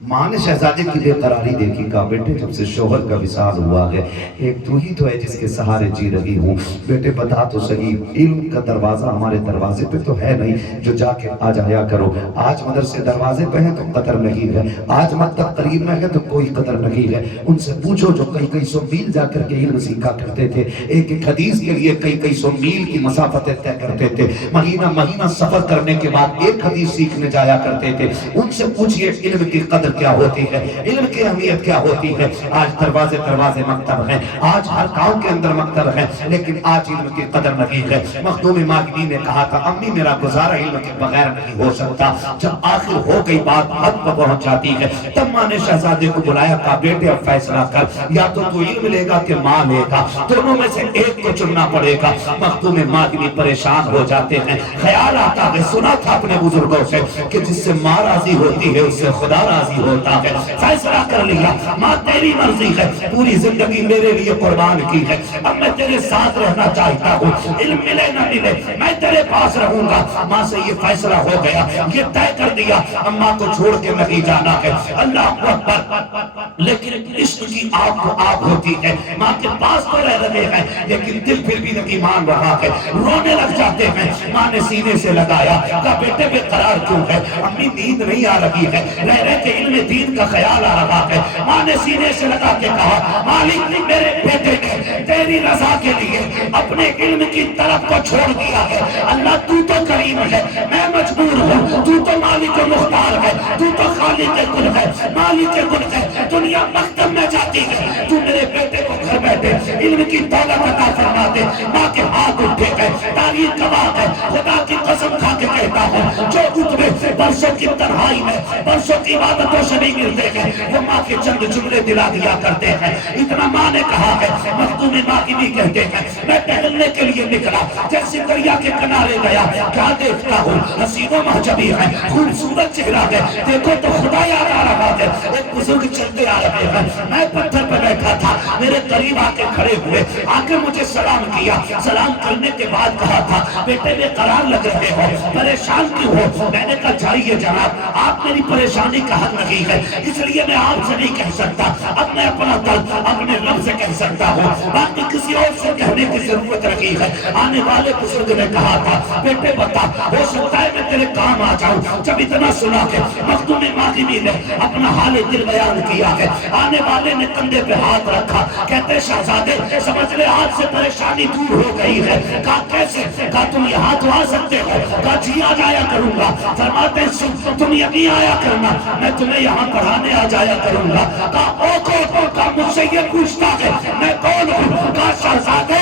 ماں نے شہزادے کی بے قراری دیکھی، کہا بیٹے جب سے شوہر کا وصال ہوا ہے ایک تو ہی تو ہے جس کے سہارے جی رہی ہوں، بیٹے بتا تو صحیح علم کا دروازہ ہمارے دروازے پہ تو ہے نہیں جو جا کے آ جایا کرو، آج مدرسے دروازے پہ ہیں تو قدر نہیں ہے، آج مکتب قریب میں ہے تو کوئی قدر نہیں ہے، ان سے پوچھو جو کئی سو میل جا کر کے علم سیکھا کرتے تھے، ایک حدیث کے لیے کئی سو میل کی مسافتیں طے کرتے تھے، مہینہ سفر کرنے کے بعد ایک حدیث سیکھنے جایا کرتے تھے، ان سے پوچھئے علم کی قدر کیا ہوتی ہے، علم کی اہمیت کیا ہوتی ہے۔ آج دروازے مکتب ہیں، آج ہر گاؤں کے اندر مکتب ہے، لیکن آج علم کی قدر نہیں ہے۔ مخدوم ماجدی نے کہا تھا امی میرا گزارا علم کے بغیر نہیں ہو سکتا، جب آخر ہو گئی بات حد پر پہنچ جاتی ہے تب ماں نے شہزادے کو بلایا، کہا بیٹے اب فیصلہ کر، یا تو علم لے گا کہ ماں لے گا، دونوں میں سے ایک کو چننا پڑے گا۔ مخدوم ماجدی پریشان ہو جاتے ہیں، خیال آتا ہے سنا تھا اپنے بزرگوں سے کہ جس سے ماں راضی ہوتی ہے اس سے خدا راضی ہوتا ہے، فیصلہ کر لیا ماں تیری مرضی ہے، پوری زندگی میرے لیے قربان کی ہے، اب میں تیرے ساتھ رہنا چاہتا ہوں، علم ملے نہ ملے میں تیرے پاس رہوں گا۔ ماں سے یہ فیصلہ ہو گیا، یہ طے کر دیا اماں کو چھوڑ کے نہیں جانا ہے، اللہ اکبر۔ لیکن عشق کی آگ کو آگ ہوتی ہے، ماں کے پاس تو رہ رہے ہیں لیکن دل پھر بھی نہیں مان رہا ہے، رونے لگ جاتے ہیں۔ ماں نے سینے سے لگایا، کہا بیٹے بے قرار کیوں ہے؟ امی نیند نہیں آ رہی ہے، رہ رہ کے علم دین کا خیال آ رہا ہے۔ ماں نے سینے سے لگا کے کہا مالک میرے بیٹے نے تیری رضا کے لیے اپنے علم کی طرف کو چھوڑ دیا ہے، اللہ تو کریم ہے، میں مجبور ہوں، تو مالک و مختار ہے، تو خالق کل ہے، مالک کل ہے، دنیا مکتب میں جاتی ہے، تو میرے بیٹے کو گھر بیٹھے علم کی دولت عطا فرما دے۔ ماں کے ہاتھ اٹھے گئے، تاریخ گواہ ہے، خدا کی قسم کھا کے کہتا ہوں جو خطبے برسوں کی تنہائی میں برسوں کی عبادتوں سے نہیں ملتے ہیں وہ ماں کے چند جملے دلا دیا کرتے ہیں۔ اتنا ماں نے کہا ہے، مخدوم ماجدی کہتے ہیں میں ٹہلنے کے لیے نکلا، جیسے دریا کے کنارے گیا، کیا دیکھتا ہوں حسین و محجبی ہے، خوبصورت چہرہ ہے، دیکھو تو خدا یاد آ رہا ہے۔ ایک بزرگ چلتے آ رہے ہیں، میں پتھر پہ بیٹھا تھا، میرے قریب آ کے کھڑے ہوئے، آ کے مجھے سلام کیا، سلام کرنے کے بعد کہا تھا بیٹے بے قرار لگ رہے ہو، پریشان کیوں ہو؟ میں نے کہا جائیے جناب آپ میری پریشانی کا حل نہیں ہے، اس لیے میں آپ سے نہیں کہہ سکتا، اب میں اپنا درد اپنے رب سے کہہ سکتا ہوں، باقی کسی اور سے کہنے کی ضرورت رہی ہے۔ آنے والے بزرگ نے کہا تھا بیٹے بتا ہو سکتا ہے میں تیرے کام آ جاؤں۔ جب اتنا سنا کہ مخدوم ماجدی نے اپنا حال دل بیان کیا ہے، آنے والے نے کندھے پہ ہاتھ رکھا، کہتے شہزادے سمجھ لے آج سے پریشانی دور ہو گئی ہے۔ کہا کیسے؟ کہا تم یہاں تو آ سکتے ہو؟ کہا جی آ جایا کروں گا۔ فرماتے ہیں تم یہیں آیا کرنا، میں تمہیں یہاں پڑھانے آ جایا کروں گا۔ کہا کہا مجھ سے یہ پوچھتا ہے میں کون ہوں؟ کہا شہزادے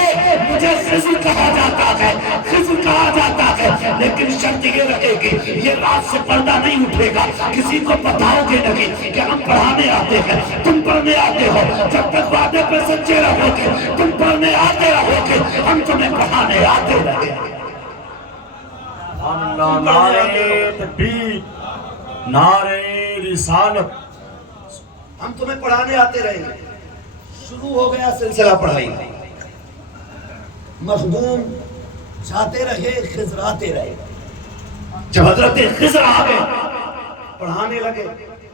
مجھے خضر کہا جاتا ہے، خضر کہا جاتا ہے، لیکن شرط یہ رہے گی یہ رات سے پردہ نہیں اٹھے گا، کسی کو بتاؤ گے نہیں کہ ہم پڑھانے آتے ہیں، تم پڑھنے آتے ہو، جب تک وعدے پہ سچے رہو گے تم پڑھنے آتے رہو گے، ہم تمہیں پڑھانے آتے رہے گے۔ نعرہ تکبیر، نعرہ رسالت، ہم تمہیں پڑھانے آتے رہیں گے۔ شروع ہو گیا سلسلہ پڑھائی، مخدوم جاتے رہے، خضر آتے رہے۔ جب حضرت خضر آ گئے پڑھانے لگے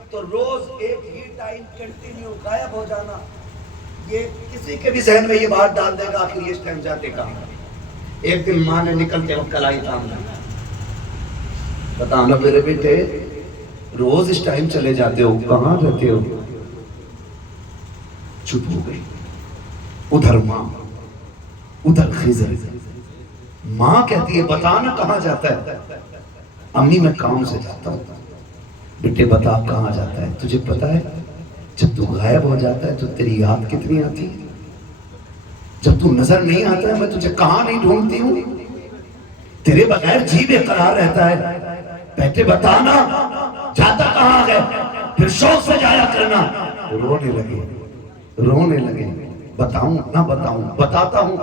تو روز ایک ہی ٹائم کنٹینیو غائب ہو جانا، یہ کسی کے بھی ذہن میں یہ بات ڈال دے گا آخر یہ اس ٹائم جاتے کہاں۔ ایک دن ماں نے نکل کے وقت کلائی تھا، بتانا میرے بیٹے روز اس ٹائم چلے جاتے ہو، کہاں رہتے ہو؟ چپ ہو گئی۔ ادھر ماں ادھر خضر، ماں کہتی ہے بتانا کہاں جاتا ہے؟ امی میں کام سے جاتا ہوں۔ بیٹے بتا کہاں جاتا ہے؟ تجھے پتا ہے جب تو غائب ہو جاتا ہے تو تیری یاد کتنی آتی ہے، جب تو نظر نہیں آتا ہے میں تجھے کہاں نہیں ڈھونڈتی ہوں، تیرے بغیر جی بے قرار رہتا ہے۔ بیٹے بتانا جاتا کہاں ہے؟ پھر شوق سے جایا کرنا۔ رونے لگے، بتاؤں نہ بتاؤں؟ بتاتا ہوں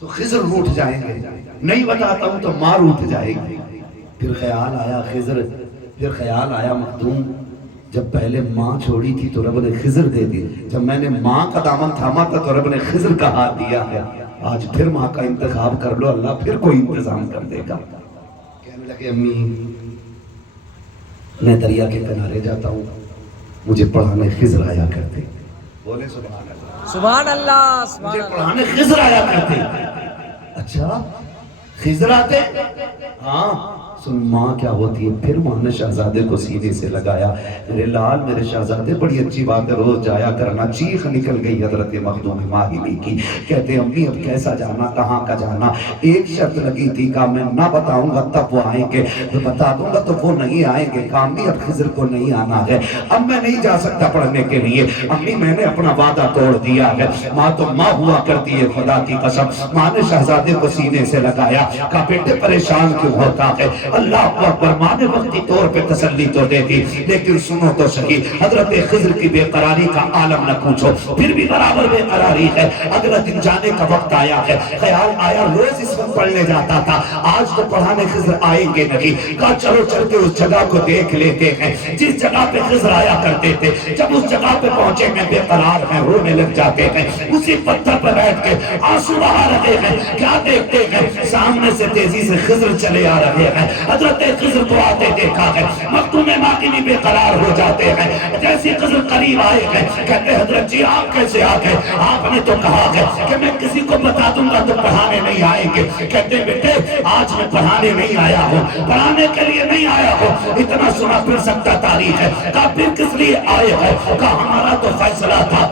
تو خضر روٹھ جائیں گے، نہیں بتاتا ہوں تو ماں روٹھ جائے گی۔ پھر خیال آیا خضر، پھر خیال آیا مخدوم، جب پہلے ماں چھوڑی تھی تو رب نے خضر دے دی، جب میں نے ماں کا دامن تھاما تھا تو رب نے خضر کا ہاتھ دیا ہے، آج پھر ماں کا انتخاب کر لو، اللہ پھر کوئی انتظام کر دے گا۔ کہنے لگے امی میں دریا کے کنارے جاتا ہوں، مجھے پڑھانے خضر آیا کرتے۔ بولے سبحان اللہ، سبحان اللہ، سبحان مجھے اللہ۔ پڑھانے خضر آیا کرتے۔ اچھا خضر آتے؟ ہاں۔ سن ماں کیا ہوتی ہے؟ پھر ماں نے شہزادے کو سینے سے لگایا، میرے لال میرے شہزادے بڑی اچھی بات ہے روز جایا کرنا۔ چیخ نکل گئی حضرت مخدوم ماہلی کی، کہتے امی اب کیسا جانا، کہاں کا جانا؟ ایک شرط لگی تھی، کہا میں نہ بتاؤں گا تب وہ آئیں گے، تو بتا دوں گا تو وہ نہیں آئیں گے۔ کہا امی اب خضر کو نہیں آنا ہے، اب میں نہیں جا سکتا پڑھنے کے لیے، امی میں نے اپنا وعدہ توڑ دیا ہے۔ ماں تو ماں ہوا کرتی ہے، خدا کی قسم۔ ماں نے شہزادے کو سینے سے لگایا، کہا بیٹے پریشان کیوں ہوتا ہے؟ اللہ اکبر۔ ماں نے وقتی طور پہ تسلی تو دے دی، لیکن سنو تو صحیح، حضرت خضر کی بے قراری کا عالم نہ پوچھو، پھر بھی برابر بے قراری ہے۔ اگلا دن جانے کا وقت آیا ہے، خیال آیا روز اس وقت پڑھنے جاتا تھا، آج تو پڑھانے خضر آئیں گے نہیں۔ کہا چلو چل کے اس جگہ کو دیکھ لیتے ہیں جس جگہ پہ خضر آیا کرتے تھے۔ جب اس جگہ پہ پہنچے ہیں بے قرار ہیں، رونے لگ جاتے ہیں، اسی پتھر پر بیٹھ کے آنسو بہا رہے ہیں۔ کیا دیکھتے ہیں؟ سامنے سے تیزی سے خضر چلے آ رہے ہیں، حضرت خضر کو آتے دیکھا ہے، مخدوم ماہلی بھی بے قرار ہو جاتے ہیں۔ جیسے خضر قریب آئے ہیں، کہتے حضرت جی آپ کیسے آ گئے؟ آپ نے تو کہا ہے کہ میں کسی کو بتا دوں گا تو پڑھانے نہیں آئیں گے۔ کہتے بیٹے آج میں پڑھانے نہیں آیا ہوں، پڑھانے کے لیے نہیں آیا ہوں، اتنا سنا پھر سکتا تاریخ ہے۔ کہا پھر کس لیے آئے ہو؟ کہا ہمارا تو فیصلہ تھا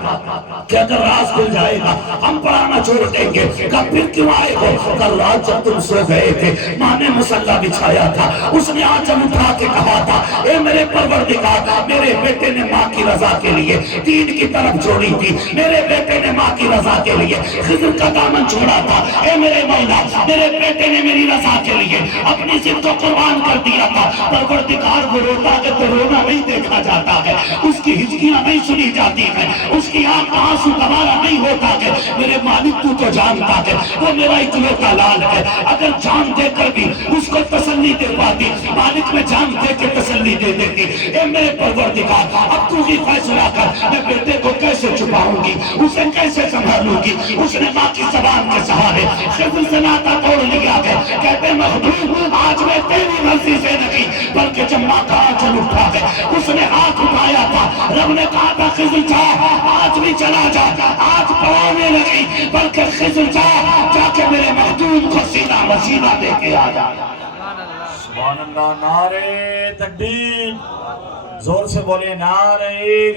کہ اگر راز کھل جائے گا ہم پڑھانا چھوڑ دیں گے۔ کہا پھر کیوں آئے ہو؟ کل رات جب تم سو گئے تھے ماں نے مصلی بچھایا تھا، اس نے آنچل اٹھا کے کہا تھا اے میرے پروردگار، میرے بیٹے نے ماں کی رضا کے لیے دین کی طرف چھوڑی تھی، میرے بیٹے نے ماں کی رضا کے لیے خضر کا دامن چھوڑا تھا، اے میرے مولا میرے بیٹے نے میری رضا کے لیے اپنی ضد کو قربان کر دیا تھا۔ پروردگار کو روتا ہے تو رونا نہیں دیکھا جاتا ہے، اس کی ہچکیاں نہیں سنی جاتی ہیں، اس کی آنکھ آنسو گوارا نہیں ہوتا ہے۔ میرے مالک تو جانتا ہے وہ میرا اکلوتا لال ہے، اگر جان دے کر بھی اس کو تسلی دے پاتی، مالک میں جان دے کے تسلی دے دیتی۔ اے میرے پروردگار اب تو ہی فیصلہ کر، میں بیٹے کو کیسے چھپاؤں گی، اسے کیسے سنبھالوں گی؟ اس نے ماں کی زبان کے سہارے خضر سے ناتا توڑ لیا ہے، کہتے محبوب آج میں تیری مرضی سے نہیں بلکہ جب ماں کا آنچل اٹھا ہے، اس نے ہاتھ اٹھایا تھا، رب نے کہا تھا خضر جا، آج بھی چلا جا، آج پڑھانے لگی بلکہ خضر جا کے میرے محبوب کو سینہ مسینہ دے کے آ جا۔ سبحان اللہ، نعرہ تکبیر، زور سے بولے نعرہ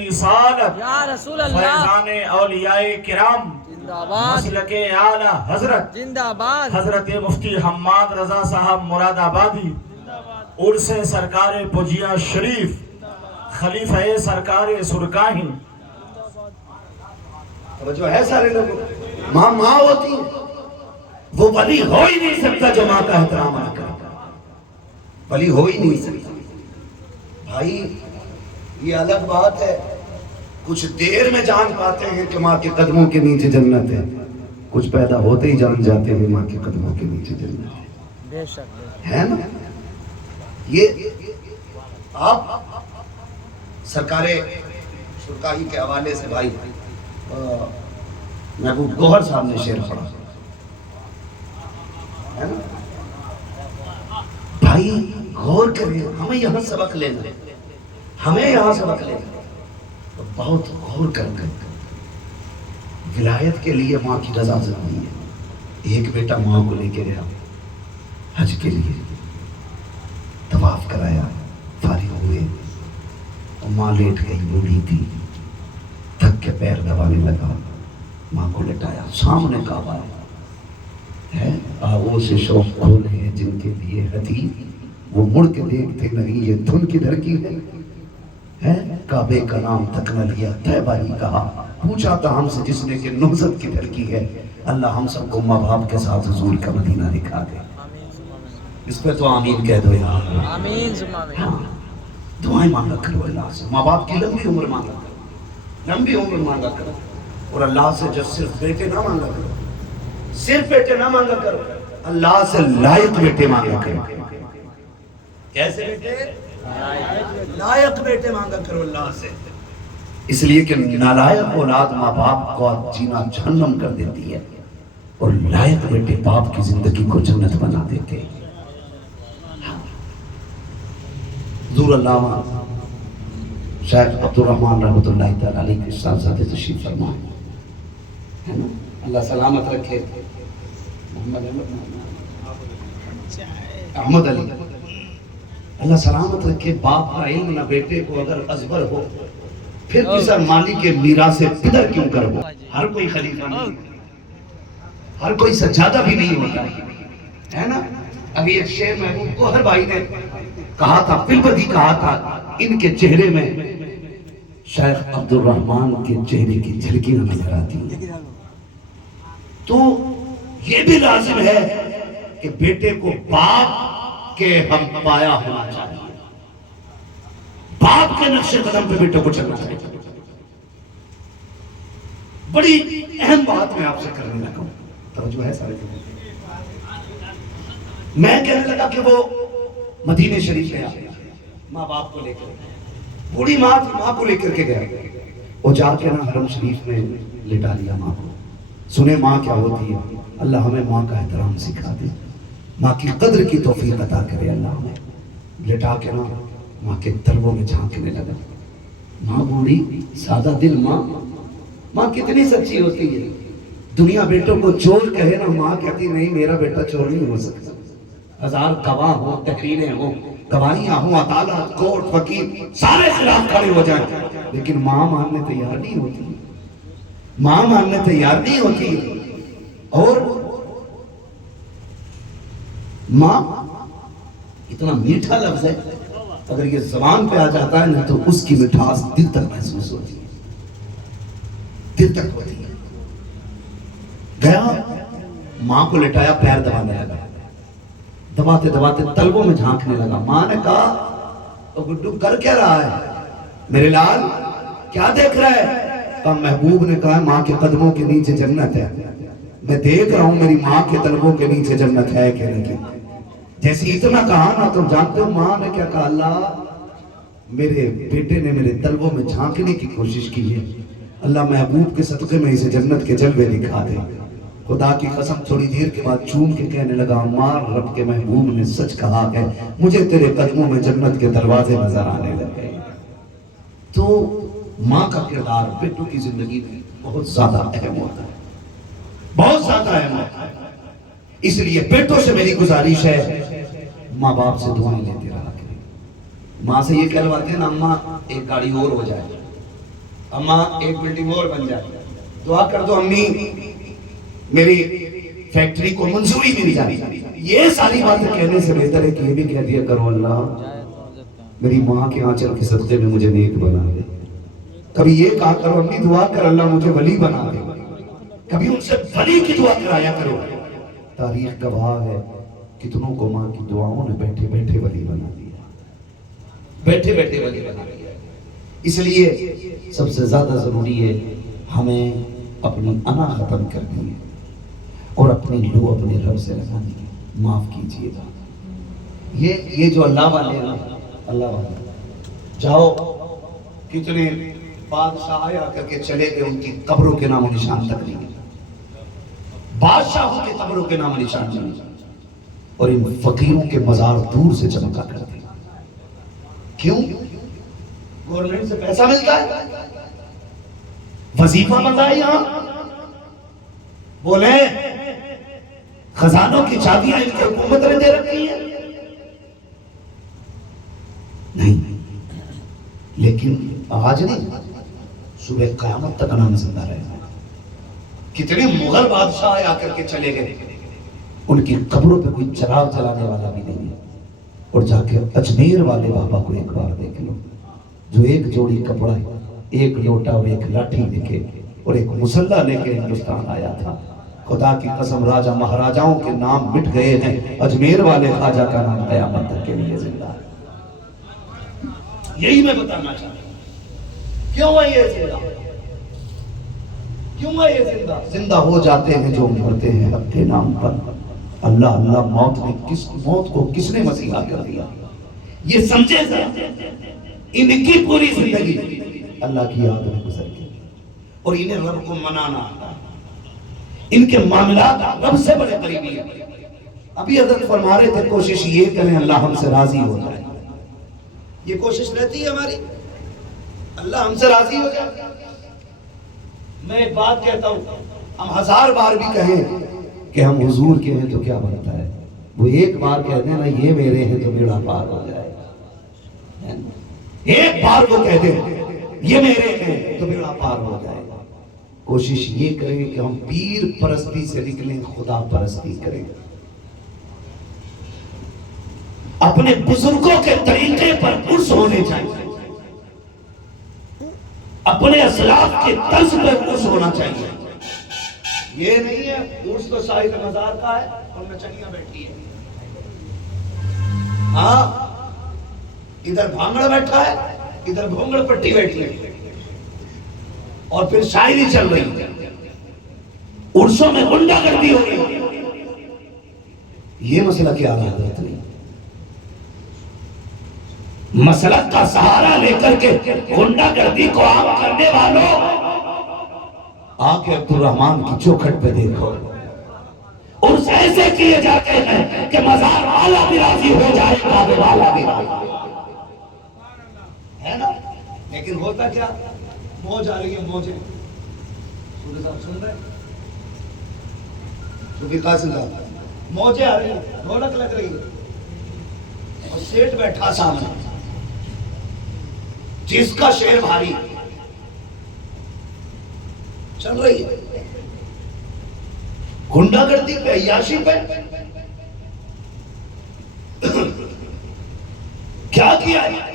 رسالت، یا رسول اللہ، فیضان اولیاء کرام، زندہ آباد، مسلک اعلی حضرت زندہ آباد، حضرت مفتی حماد رضا صاحب مراد آبادی، عرس سرکار پجیا شریف، خلیفہ سرکار سرکاہی۔ توجہ ہے سارے لوگوں؟ ماں ہوتی ہے، وہ ولی ہو ہی نہیں سکتا جو ماں کا احترام نہ کرے، ولی ہو ہی نہیں سکتا۔ بھائی یہ الگ بات ہے، کچھ دیر میں جان پاتے ہیں کہ ماں کے قدموں کے نیچے جنت ہے، کچھ پیدا ہوتے ہی جان جاتے ہیں ماں کے قدموں کے نیچے جنت ہے۔ بے شک ہے نا؟ یہ آپ سرکار سرکاہی کے حوالے سے بھائی محبوب گوہر صاحب نے شعر پڑھا ہے نا؟ بھائی غور کریں، ہمیں یہاں سبق لینا ہے۔ ہمیں یہاں سے وقت لے تو بہت غور کر ولایت کے لیے ماں کی رضا ضروری ہے۔ ایک بیٹا ماں کو لے کے گیا حج کے لیے، طواف کرایا، فارغ ہوئے، اور ماں لیٹ گئی، بوڑھی تھی، تھک کے پیر دبانے لگا، ماں کو لٹایا، سامنے کعبہ ہے، آہو سے شوق کھولے ہیں جن کے لیے ہتھی، وہ مڑ کے دیکھتے نہیں یہ دھن کدھر کی ہے، کعبے کا نام تک نہ لیا، طیبہ ہی کہا، پوچھا تھا ہم سے جس نے کہ نہضت کدھر کی ہے، اللہ ہم سب کو ماں باپ کے ساتھ حضور کا مدینہ دکھا دے۔ اس پہ تو آمین کہہ دو یار، آمین ثم آمین۔ ہاں، دعائیں مانگا کرو اللہ سے، ماں باپ کی لمبی عمر مانگا کرو، لمبی عمر مانگا کرو، اور اللہ سے جو صرف بیٹے نہ مانگا کرو، صرف بیٹے نہ مانگا کرو، اللہ سے لائق بیٹے مانگا کرو۔ کیسے بیٹے؟ لائق بیٹے مانگا کرو اللہ سے، اس لیے کہ نالائق اولاد ماں باپ کو جینا جہنم کر دیتی ہے، اور لائق بیٹے باپ کی زندگی کو جنت بنا دیتے ہیں۔ حضور علامہ شیخ عبدالرحمن رحمۃ اللہ تعالیٰ علیہ کے صاحبزادے تشریف فرمائے، ہے نا، اللہ سلامت رکھے، محمد احمد علی، اللہ سلامت رکھے، باپ کا علم نہ بیٹے کو اگر ازبر ہو، پھر کسر مالی کے میراث پدر کیوں کر ہو؟ ہر کوئی خلیفہ نہیں، ہر کوئی سجادہ بھی نہیں ہوتا ہے نا۔ ابھی ایک شعر محبوب کو ہر بھائی نے کہا تھا، فلبدی کہا تھا، ان کے چہرے میں شیخ عبدالرحمن کے چہرے کی جھلکیاں نظر آتی ہیں۔ تو یہ بھی لازم ہے کہ بیٹے کو باپ کے ہم پایا ہونا چاہیے، باپ کے نقش قدم پہ بیٹے کو چلنا چاہیے۔ بڑی اہم بات میں آپ سے کرنے لگا ہوں، توجہ ہے سارے لوگوں؟ میں کہنے لگا کہ وہ مدینہ شریف میں آیا، ماں باپ کو لے کر، بوڑھی ماں تھی، ماں کو لے کر کے گیا، وہ جا کے نا حرم شریف میں لٹا لیا ماں کو۔ سنے ماں کیا ہوتی ہے، اللہ ہمیں ماں کا احترام سکھا دے، ماں کی قدر کی توفیق عطا کرے اللہ ہمیں۔ لٹا کے نا ماں کے تلووں میں جھانکنے لگا، ماں بوڑھی، سادہ دل ماں، ماں کتنی سچی ہوتی ہے، دنیا بیٹوں کو چور کہے نا، ماں کہتی نہیں میرا بیٹا چور نہیں ہو سکتا، ہزار گواہ ہوں، تحریریں ہوں، گواہیاں ہوں، عدالت، کورٹ، وکیل سارے خلاف کھڑے ہو جائیں، لیکن ماں ماننے تیار نہیں ہوتی، ماں ماننے تیار نہیں ہوتی۔ اور ماں اتنا میٹھا لفظ ہے، اگر یہ زبان پہ آ جاتا ہے نا تو اس کی مٹھاس دل تک محسوس ہوتی ہے، دل تک ہوتی ہے۔ گیا ماں کو لٹایا، پیر دبانے لگا، دباتے دباتے تلووں میں جھانکنے لگا۔ ماں نے کہا تو گڈو کر کیا رہا ہے میرے لال، کیا دیکھ رہا ہے؟ کہا محبوب نے کہا ماں کے قدموں کے نیچے جنت ہے، میں دیکھ رہا ہوں میری ماں کے تلووں کے نیچے جنت ہے کہ نہیں۔ جیسے اتنا کہا نا تو جانتے ہو ماں نے کیا کہا، اللہ میرے بیٹے نے میرے تلووں میں جھانکنے کی کوشش کی ہے، اللہ محبوب کے صدقے میں اسے جنت کے جلوے دکھا دے۔ خدا کی قسم تھوڑی دیر کے بعد چوم کے کہنے لگا، ماں رب کے محبوب نے سچ کہا ہے، مجھے تیرے قدموں میں جنت کے دروازے نظر آنے لگے۔ تو ماں کا کردار بیٹوں کی زندگی میں بہت زیادہ اہم ہوتا ہے، بہت زیادہ اہم ہوتا ہے۔ اس لیے بیٹوں سے میری گزارش ہے، ماں باپ سے دعائیں لیتے رہا کریں۔ ماں سے یہ کہلواتے ہیں نا، اماں ایک گاڑی اور ہو جائے، اماں ایک بلڈنگ اور بن جائے، دعا کر دو امی میری فیکٹری کو منظوری مل جائے۔ یہ ساری باتیں کہنے سے بہتر ہے کہ یہ بھی کہہ دیا کرو، اللہ میری ماں کے آنچل کے صدقے میں مجھے نیک بنا دے۔ کبھی یہ کہا کرو امی دعا کر اللہ مجھے ولی بنا دے، کبھی ان سے ولی کی دعا کرایا کرو۔ تاریخ گواہ ہے کتنوں کو ماں کی دعاؤں نے بیٹھے بیٹھے ولی بنا دیا، بیٹھے بیٹھے ولی بنا دیا۔ اس لیے سب سے زیادہ ضروری ہے ہمیں اپنی انا ختم کرنی ہے اور اپنی لو اپنے رب سے لگانی ہے۔ معاف کیجیے گا، یہ جو اللہ والے ہیں، اللہ والے جاؤ، کتنے بادشاہ آیا کر کے چلے گئے، ان کی قبروں کے نام و نشان تک نہیں، بادشاہوں کے قبروں کے نام و نشان نہیں، اور ان فقیروں کے مزار دور سے چمکا کرتے۔ کیوں؟ گورنمنٹ سے پیسہ ملتا ہے، وظیفہ بنتا ہے یہاں، بولے خزانوں کی چابیاں ان کی حکومت نے دے رکھی ہیں؟ نہیں، لیکن آج نہیں، صبح قیامت تک نام زندہ رہے گا۔ کتنے مغل بادشاہ آ کر کے چلے گئے، ان کی قبروں پہ کوئی چراغ جلانے والا بھی نہیں ہے۔ اور جا کے اجمیر والے بابا کو ایک بار دیکھ لو، جو ایک جوڑی کپڑا، ایک لوٹا اور ایک لاٹھی لے کے اور ایک مسلح لے کے ہندوستان آیا تھا۔ خدا کی قسم، راجہ مہاراجاؤں کے نام مٹ گئے ہیں، اجمیر والے خواجہ کا نام قیامت تک کے لیے زندہ ہے۔ یہی میں بتانا چاہتا ہوں، کیوں ہے یہ زندہ؟ کیوں ہے یہ زندہ؟ زندہ ہو جاتے ہیں جو مرتے ہیں حق کے نام پر۔ اللہ اللہ، موت کو کس نے مسیحا کر دیا؟ یہ سمجھے ذرا، ان کی پوری زندگی اللہ کی یاد میں گزر گئی، اور انہیں رب کو منانا آتا ہے، ان کے معاملات رب سے بڑے قریبی ہیں۔ ابھی حضرت فرما رہے تھے کوشش یہ کریں اللہ ہم سے راضی ہو جائے، یہ کوشش رہتی ہے ہماری، اللہ ہم سے راضی ہو جائے۔ میں ایک بات کہتا ہوں، ہم 1000 بار بھی کہیں کہ ہم حضور کے ہیں تو کیا بنتا ہے، وہ ایک بار کہہ دیں نا یہ میرے ہیں تو بیڑا پار ہو جائے گا۔ ایک بار وہ کہہ دیں یہ میرے ہیں تو بیڑا پار ہو جائے گا۔ کوشش یہ کریں کہ ہم پیر پرستی سے نکلیں، خدا پرستی کریں، اپنے بزرگوں کے طریقے پر عرس ہونے چاہیے، اپنے اسلاف کے طرز پر عرس ہونا چاہیے۔ یہ نہیں ہے عرس تو صاحب مزار کا ہے اور نچنیاں بیٹھی ہے، ہاں ادھر بھانگڑ بیٹھا ہے، ادھر بھونگڑ پٹی بیٹھی ہے، اور پھر شاعری چل رہی ہے، عرسوں میں غنڈہ گردی ہو رہی ہے۔ یہ مسئلہ کیا ہے حضرت نہیں، مسلک کا سہارا لے کر کے غنڈہ گردی کو عام کرنے والوں، آنکھ عبد الرحمن کی چوکھٹ پہ دیکھو، عرس ایسے کیے جاتے ہیں کہ مزار والا بھی راضی ہو جائے، کعبے والا بھی راضی ہے نا۔ لیکن ہوتا کیا، موج آ رہی ہے، موجیں سورہ صاحب سن رہے ہیں، صوفی قاسم صاحب، موجیں آ رہی ہیں، ڈھولک لگ رہی ہے، اور سیٹ بیٹھا سامنے جس کا شعر بھاری چل رہی ہے، گنڈا گردی پہ، عیاشی پہ کیا کیا ہے؟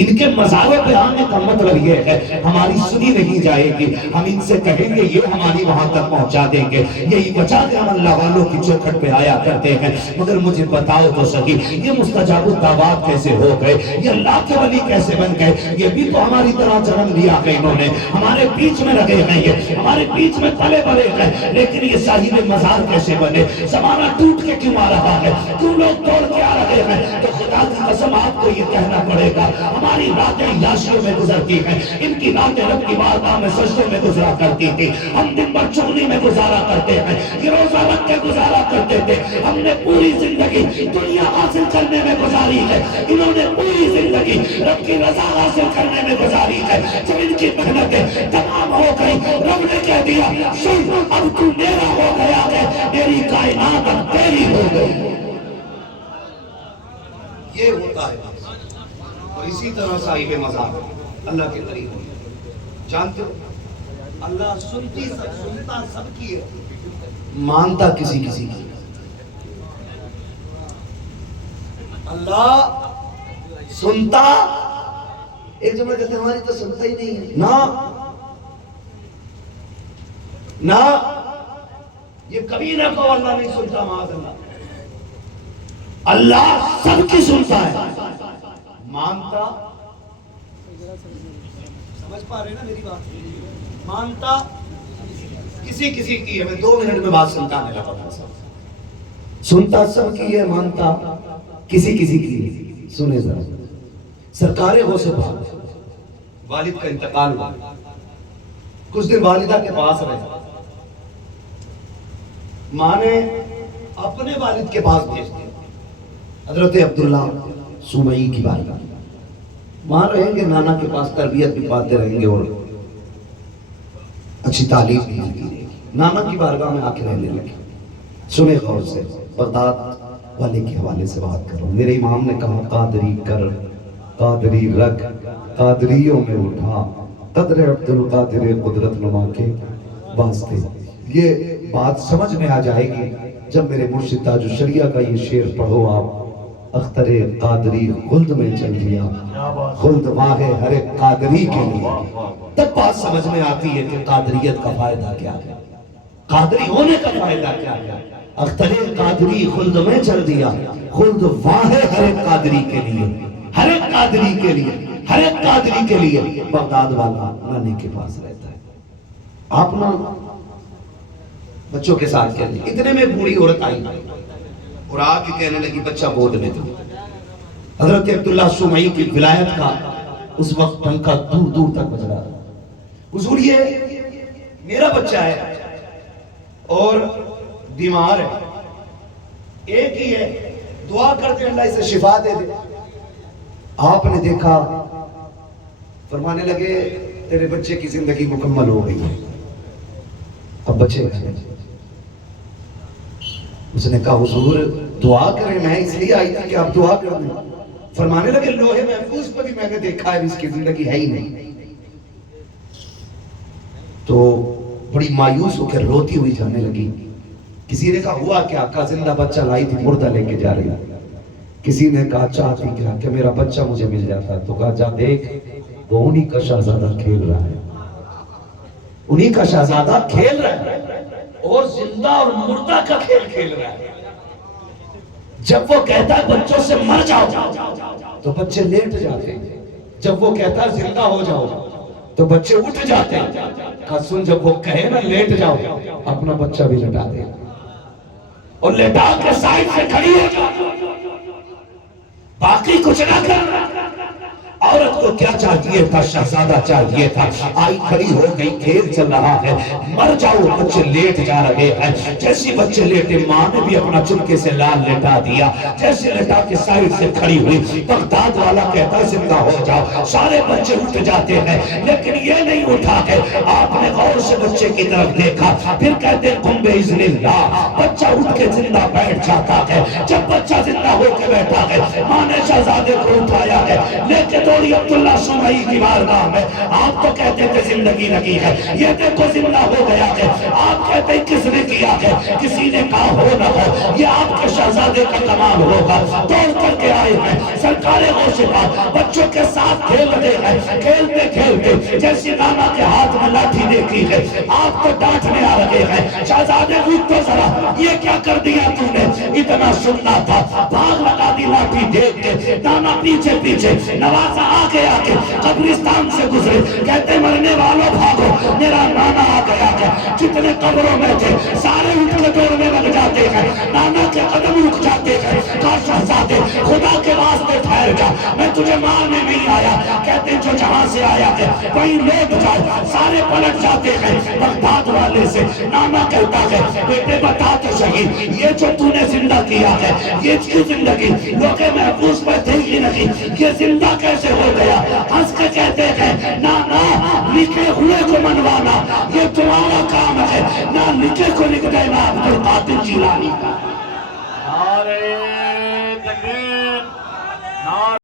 ان کے مزاروں پہ آنے کا مطلب یہ ہے ہماری سنی نہیں جائے گی، ہم ان سے کہیں گے یہ ہماری وہاں تک پہنچا دیں گے، یہی وجہ کہ ہم اللہ والوں کی چوکھٹ پہ آیا کرتے ہیں۔ مگر مجھے بتاؤ تو صحیح، یہ مستجاب الدعوات کیسے ہو گئے، یہ اللہ کے ولی کیسے بن گئے؟ یہ بھی تو ہماری طرح جنم لیا ہے، انہوں نے ہمارے بیچ میں رہے ہیں، یہ ہمارے بیچ میں پلے بڑے ہیں، لیکن یہ صاحب مزار کیسے بنے؟ زمانہ ٹوٹ کے کیوں آ رہا ہے، کیوں لوگ توڑ کے آ رہے ہیں؟ تو خدا کی قسم آپ کو یہ کہنا پڑے گا، ہماری راتیں عیاشیوں میں گزرتی ہیں، ان کی راتیں رب کی بارگاہ میں سجدوں میں گزرا کرتی تھی، ہم دن بھر چغلی میں گزارا کرتے ہیں، یہ روزہ رکھ کے گزارا کرتے تھے، ہم نے پوری زندگی دنیا حاصل کرنے میں گزاری ہے، انہوں نے پوری زندگی رب کی رضا حاصل کرنے میں گزاری ہے۔ جب ان کی محنتیں تمام ہو گئی، رب نے کہہ دیا سن اب تو میرا ہو گیا ہے، میری کائنات اب تیری ہو گئی۔ یہ ہوتا ہے، اور اسی طرح صاحب مزار اللہ کے قریب ہوئے۔ جانتے ہو اللہ سنتا سب کی ہے، مانتا کسی کسی کی۔ اللہ سنتا، ایک جملہ کہتے ہیں ہماری تو سنتا ہی نہیں ہے، نہ یہ کبھی نہ کہو اللہ نہیں سنتا، معاذ اللہ، اللہ سب کی سنتا ہے، مانتا، سمجھ پا رہے نا میری بات، مانتا کسی کسی کی ہے۔ میں 2 منٹ میں بات سمجھانے لگا تھا، سنتا سب کی ہے، مانتا کسی کسی کی ہے۔ سنے ذرا، سرکار غوث پاک والد کا انتقال ہوا، کچھ دن والدہ کے پاس رہے، ماں نے اپنے والد کے پاس بھیج دیا، حضرت عبداللہ سومئی کی بارگاہ۔ وہاں رہیں گے، نانا کے پاس تربیت بھی پاتے رہیں گے اور اچھی تعلیم بھی ملتی رہے گی۔ نانا کی بارگاہ میں آ کے رہنے لگے۔ سنے غور سے، بغداد والے کے حوالے سے بات کر رہا ہوں۔ میرے امام نے کہا قادری کر، قادری رکھ، قادریوں میں اٹھا، قدر عبد القادر قدرت نما کے واسطے۔ یہ بات سمجھ میں آ جائے گی جب میرے مرشد تاج الشریعہ کا یہ شعر پڑھو آپ۔ اختر قادری خلد میں چل دیا، خلد واہ ہر ایک قادری کے لیے۔ تب بات سمجھ میں آتی ہے کہ قادریت کا فائدہ کیا ہے، قادری ہونے کا فائدہ کیا ہے۔ اختر قادری خلد میں چل دیا، خلد واہ ہر ایک قادری کے لیے، ہر ایک قادری کے لیے، ہر ایک قادری کے لیے۔ بغداد والا نانے کے پاس رہتا ہے۔ آپ نا بچوں کے ساتھ کہتے ہیں، اتنے میں بوڑھی عورت آئی اور آ کے کہنے لگی بچہ گود میں تھا۔ حضرت عبداللہ سمعی کی ولایت کا اس وقت ڈنکا دور دور تک بج رہا تھا۔ حضور یہ میرا بچہ ہے اور بیمار ہے، ایک ہی ہے، دعا کرتے اللہ اسے شفا دے دے۔ آپ نے دیکھا، فرمانے لگے تیرے بچے کی زندگی مکمل ہو گئی ہے، اب بچے گئے۔ اس نے کہا حضور دعا کریں، میں اس لیے آئی تھی کہ آپ دعا کر دیں۔ فرمانے لگے لوہے محفوظ پر بھی میں نے دیکھا ہے اس کی زندگی ہے ہی نہیں۔ تو بڑی مایوس ہو کر روتی ہوئی جانے لگی۔ کسی نے کہا ہوا کیا؟ کہا زندہ بچہ لائی تھی، مردہ لے کے جا رہی۔ کسی نے کہا چاہتی کیا کہ میرا بچہ مجھے مل جاتا، تو کہا جا دیکھ وہ انہی کا شہزادہ کھیل رہا ہے، انہی کا شہزادہ کھیل رہا ہے اور زندہ اور مردہ کا کھیل کھیل رہا ہے۔ جب وہ کہتا ہے بچوں سے مر جاؤ تو بچے لیٹ جاتے ہیں، جب وہ کہتا ہے زندہ ہو جاؤ تو بچے اٹھ جاتے ہیں۔ کہا سن، جب وہ کہے نا لیٹ جاؤ، اپنا بچہ بھی لٹا دے اور لٹا کے سائڈ سے کھڑی ہو جاؤ، باقی کچھ نہ کر۔ عورت کو کیا چاہیے تھا؟ شہزادہ چاہیے تھا۔ آئی کھڑی ہو گئی، کھیل چل رہا ہے، مر جاؤ، بچے لیٹ جا رہے ہیں۔ جیسے بچے لیٹے، ماں نے بھی اپنا چمکے سے لال لٹا دیا، جیسے لٹا کے سائڈ سے کھڑی ہوئی۔ بغداد والا کہتا زندہ ہو جاؤ، سارے بچے اٹھ جاتے ہیں، لیکن یہ نہیں اٹھا ہے۔ آپ نے غور سے بچے کی طرف دیکھا، پھر کہتے قم باذن اللہ، بچہ اٹھ کے زندہ بیٹھ جاتا ہے۔ جب بچہ زندہ ہو کے بیٹھا ہے، ماں نے شہزادے کو اٹھایا ہے، لیکن عبداللہ سمعی کی بارگاہ میں آپ تو کہتے تھے زندگی لگی ہے، یہ دیکھو زندہ ہو گیا ہے۔ آپ کہتے ہیں کس نے کیا ہے؟ کسی نے کہا ہو نہ ہو، یہ آپ کے شہزادے کا کمال ہوگا۔ دوڑ کر کے آئے ہیں، سرکار غوث پاک بچوں کے ساتھ کھیل رہے ہیں۔ کھیلتے کھیلتے جیسے نانا کے ہاتھ میں لاٹھی دیکھی ہے، آپ کو ڈانٹنے آ رہے ہیں، شہزادے روک تو ذرا، یہ کیا کر دیا تو نے؟ اتنا سننا تھا، بھاگ لگا دی لاٹھی دیکھ کے۔ نانا پیچھے پیچھے، نوازا آگے آگے قبرستان سے گزرے، کہتے مرنے والوں بھاگو، میرا نانا آ گیا ہے۔ جتنے قبروں میں تھے سارے اٹھ کے دوڑنے لگ جاتے ہیں، نانا کے قدم رک جاتے ہیں۔ کہا شہزادے خدا کے واسطے ٹھہر جا، میں تجھے مارنے نہیں آیا۔ کہتے جو جہاں سے آیا ہے وہیں لوٹ جائے، سارے پلٹ جاتے ہیں۔ بغداد والے سے نانا کہتا ہے بیٹے بتا تو صحیح، یہ جو تو نے زندہ کیا ہے، یہ کی زندگی لوگ محفوظ میں تھے ہی نہیں، یہ زندہ کیسے ہو گیا؟ ہنس کے کہتے ہیں نانا لکھے ہوئے کو منوانا یہ تمہارا کام ہے، نہ لکھے کو لکھ دینا عبد القادر جیلانی کا۔ نعرہ تکبیر، نعرہ